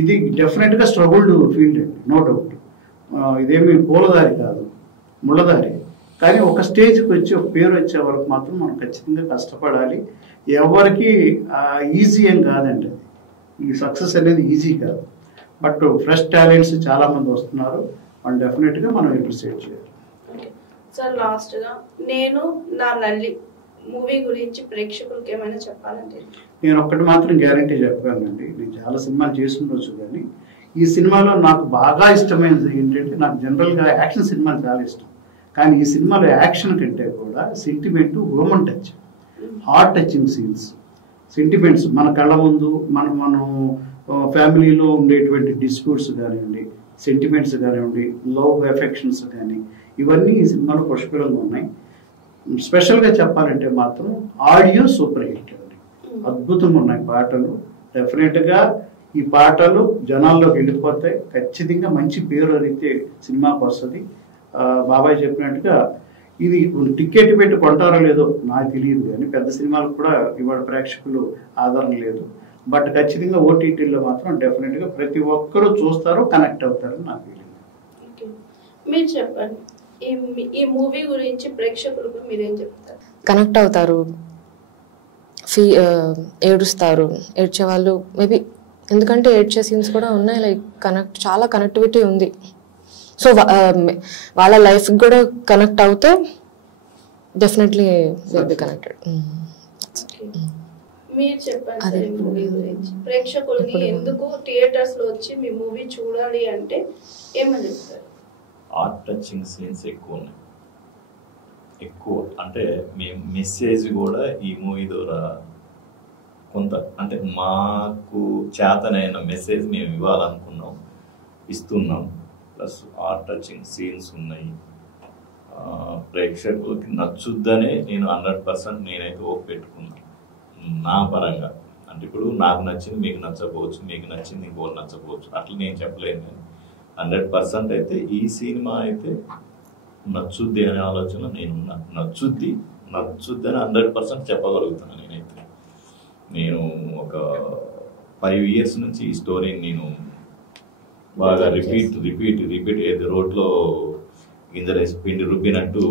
ఇది డెఫినెట్గా స్ట్రగుల్డ్ ఫీల్డ్ అండి, నో డౌట్. ఇదేమి పూలదారి కాదు, ముళ్ళదారి. కానీ ఒక స్టేజ్కి వచ్చి ఒక పేరు వచ్చే వరకు మాత్రం మనం ఖచ్చితంగా కష్టపడాలి. ఎవరికి ఈజీ ఏం కాదండి, ఈ సక్సెస్ అనేది ఈజీ కాదు. బట్ ఫ్రెష్ టాలెంట్స్ చాలా మంది వస్తున్నారు, వాళ్ళు డెఫినెట్గా మనం అప్రిషియేట్ చేయాలి. సార్ లాస్ట్ గా నేను నా లల్లి మూవీ గురించి ప్రేక్షకులకు ఏమైనా చెప్పాలంటే? నేను ఒక్కటి మాత్రం గ్యారంటీ చెప్పగలనండి, నేను చాలా సినిమాలు చేస్తుండొచ్చు కానీ ఈ సినిమాలో నాకు బాగా ఇష్టమైనది ఏంటంటే, నాకు జనరల్గా యాక్షన్ సినిమాలు చాలా ఇష్టం, కానీ ఈ సినిమాలో యాక్షన్ కంటే కూడా sentiment, human touch, heart touching scenes, sentiments మన కళ్ళ ముందు మనం ఫ్యామిలీలో ఉండేటువంటి డిస్ప్యూట్స్ కానివ్వండి, సెంటిమెంట్స్ కానివ్వండి, లవ్ ఎఫెక్షన్స్ కానీ ఇవన్నీ ఈ సినిమాలో పుష్కలంగా ఉన్నాయి. స్పెషల్గా చెప్పాలంటే మాత్రం ఆడియో సూపర్ హిట్ అండి, అద్భుతంగా ఉన్నాయి పాటలు. డెఫినెట్గా ఈ పాటలు జనాల్లోకి వెళ్ళిపోతాయి, ఖచ్చితంగా మంచి పేరు అయితే సినిమాకి వస్తుంది. బాబాయ్ చెప్పినట్టుగా ఇది టికెట్ పెట్టి కొంటారో లేదో నాకు తెలియదు, కానీ పెద్ద సినిమాలకు కూడా ఇవాళ ప్రేక్షకులు ఆదరణ లేదు. బట్ ఖచ్చితంగా ఓటీటీలో మాత్రం డెఫినెట్గా ప్రతి ఒక్కరూ చూస్తారు, కనెక్ట్ అవుతారని నాకు తెలియదు. మీరు చెప్పండి, ఈ మూవీ గురించి ప్రేక్షకులకు మీరేం చెప్తారు? కనెక్ట్ అవుతారు, ఏడుస్తారు, ఏడ్చే వాళ్ళు మేబీ, ఎందుకంటే ఏడ్చే సీన్స్ కూడా ఉన్నాయి. లైక్ చాలా కనెక్టివిటీ ఉంది. సో వాళ్ళ లైఫ్ కూడా కనెక్ట్ అవుతే డెఫినెట్లీ విల్ బి కనెక్టెడ్. మీరు చెప్పండి మూవీ గురించి ప్రేక్షకులకి ఎందుకు థియేటర్స్ లో వచ్చి మీ మూవీ చూడాలి అంటే ఏమని చెప్తారు? హార్ట్ టచింగ్ సీన్స్ ఎక్కువ ఉన్నాయి, ఎక్కువ అంటే మేము మెసేజ్ కూడా ఈ మూవీ ద్వారా కొంత అంటే మాకు చేతనైన మెసేజ్ మేము ఇవ్వాలనుకున్నాం, ఇస్తున్నాం. ప్లస్ హార్ట్ టచింగ్ సీన్స్ ఉన్నాయి. ప్రేక్షకులకి నచ్చుద్దనే నేను 100% నేనైతే ఓపు పెట్టుకున్నాను నా పరంగా. అంటే ఇప్పుడు నాకు నచ్చింది మీకు నచ్చకపోవచ్చు, మీకు నచ్చింది ఇంకోటి నచ్చకపోవచ్చు, అట్లా నేను చెప్పలేను. కానీ 100% అయితే ఈ సినిమా అయితే నచ్చుద్ది అనే ఆలోచన నేనున్నా. నచ్చుద్ది అని 100% చెప్పగలుగుతాను నేనైతే. నేను ఒక 5 years నుంచి ఈ స్టోరీని నేను బాగా రిపీట్ ఏది రోడ్లో గింజలేసి పిండి రుబ్బినట్టు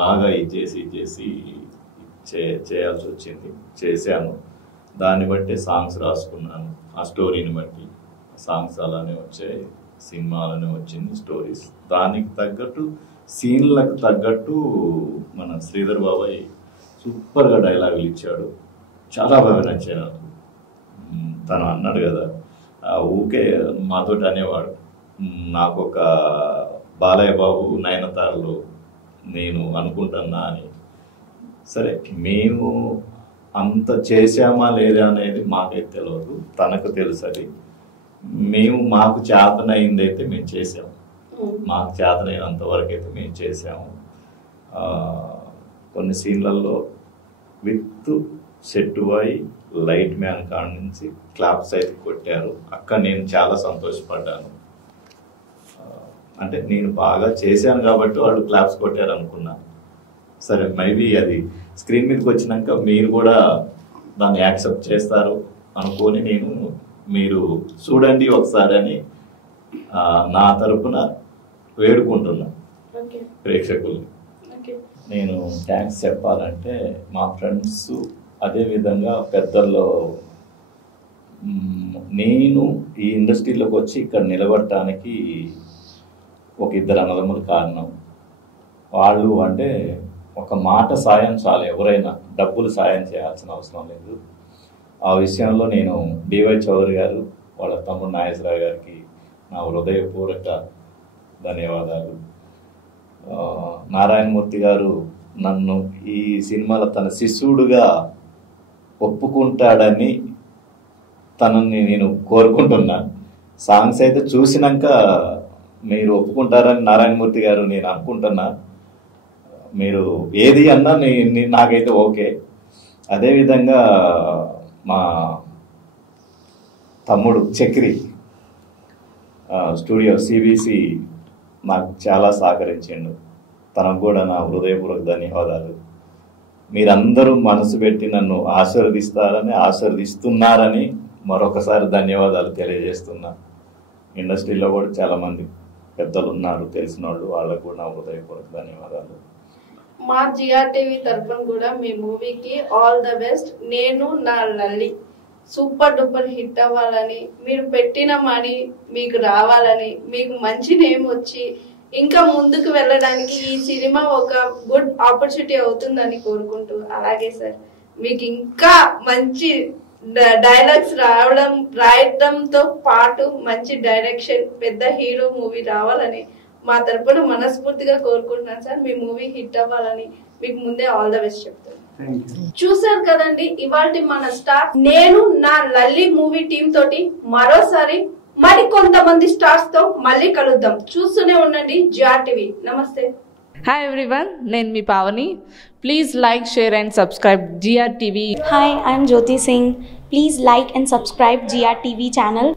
బాగా ఇచ్చేసి చేయాల్సి వచ్చింది. చేశాను. దాన్ని బట్టి సాంగ్స్ రాసుకున్నాను. ఆ స్టోరీని బట్టి సాంగ్స్ అలానే వచ్చాయి, సినిమా అలానే వచ్చింది, స్టోరీస్ దానికి తగ్గట్టు, సీన్లకు తగ్గట్టు మన శ్రీధర్ బాబాయ్ సూపర్గా డైలాగులు ఇచ్చాడు. చాలా బాగా నచ్చాయి నాకు. తను అన్నాడు కదా, ఊకే మాతోటి అనేవాడు, నాకు ఒక బాలయ్య బాబు నయనతారలు నేను అనుకుంటున్నా అని. సరే, మేము అంత చేసామా లేదా అనేది మాకైతే తెలియదు, తనకు తెలుసు. అది మాకు చేతనైంది అయితే మేము చేసాము, మాకు చేతనైనంత వరకు అయితే మేము చేసాము. కొన్ని సీన్లలో with set boy, light man కాడ నుంచి క్లాప్స్ అయితే కొట్టారు. అక్కడ నేను చాలా సంతోషపడ్డాను. అంటే నేను బాగా చేశాను కాబట్టి వాళ్ళు క్లాప్స్ కొట్టారు అనుకున్నా. సరే, మేబీ అది స్క్రీన్ మీదకి వచ్చినాక మీరు కూడా దాన్ని యాక్సెప్ట్ చేస్తారు అనుకొని నేను మీరు చూడండి ఒకసారి అని నా తరపున వేడుకుంటున్నా ప్రేక్షకుల్ని. నేను థ్యాంక్స్ చెప్పాలంటే మా ఫ్రెండ్స్, అదేవిధంగా పెద్దల్లో, నేను ఈ ఇండస్ట్రీలోకి వచ్చి ఇక్కడ నిలబడటానికి ఒక 2 అన్నదమ్ములు కారణం. వాళ్ళు అంటే ఒక మాట సాయం చాలు, ఎవరైనా డబ్బులు సాయం చేయాల్సిన అవసరం లేదు. ఆ విషయంలో నేను డివై చౌదరి గారు, వాళ్ళ తమ్ముడు నాగేశ్వరరావు గారికి నా హృదయపూర్వక ధన్యవాదాలు. నారాయణమూర్తి గారు నన్ను ఈ సినిమాలో తన శిష్యుడుగా ఒప్పుకుంటాడని తనని నేను కోరుకుంటున్నా. సాంగ్స్ అయితే చూసినాక మీరు ఒప్పుకుంటారని నారాయణమూర్తి గారు నేను అనుకుంటున్నా. మీరు ఏది అన్నా నాకైతే ఓకే. అదేవిధంగా మా తమ్ముడు చక్రి స్టూడియో సిబిసి నాకు చాలా సహకరించిండు. తనకు కూడా నా హృదయపూర్వక ధన్యవాదాలు. మీరందరూ మనసు పెట్టి నన్ను ఆశీర్వదిస్తున్నారని మరొకసారి ధన్యవాదాలు తెలియజేస్తున్నా. ఇండస్ట్రీలో కూడా చాలా మంది పెద్దలు ఉన్నారు, తెలిసిన వాళ్ళు, వాళ్ళకు కూడా నా హృదయపూర్వక ధన్యవాదాలు. మా జిఆర్ టీవీ తరఫున కూడా మీ మూవీకి ఆల్ ద బెస్ట్. నేను నా లల్లి సూపర్ డూపర్ హిట్ అవ్వాలని, మీరు పెట్టిన మనీ మీకు రావాలని, మీకు మంచి నేమ్ వచ్చి ఇంకా ముందుకు వెళ్ళడానికి ఈ సినిమా ఒక గుడ్ ఆపర్చునిటీ అవుతుందని కోరుకుంటూ, అలాగే సార్ మీకు ఇంకా మంచి డైలాగ్స్ రాయడంతో పాటు మంచి డైరెక్షన్, పెద్ద హీరో మూవీ రావాలని మా తరపున మనస్ఫూర్తిగా కోరుకుంటున్నాను సార్. మీ మూవీ హిట్ అవ్వాలని మీకు ముందే ఆల్ ద బెస్ట్ చెప్తాను. చూసారు కదండి ఇవాల్టి మన స్టార్ నేను నా లల్లి మూవీ టీమ్ తోటి. మరోసారి మరి కొంతమంది స్టార్స్ తో మళ్ళీ కలుద్దాం. చూస్తూనే ఉండండి జిఆర్ టీవీ. నమస్తే. Hi everyone, నేను మీ Pavani. Please like, share and subscribe GR TV. Hi, I'm Jyoti Singh. Please like and subscribe GR TV channel.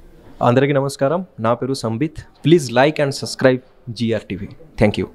అందరికీ నమస్కారం, నా పేరు Sambit. Please like and subscribe GR TV. Thank you.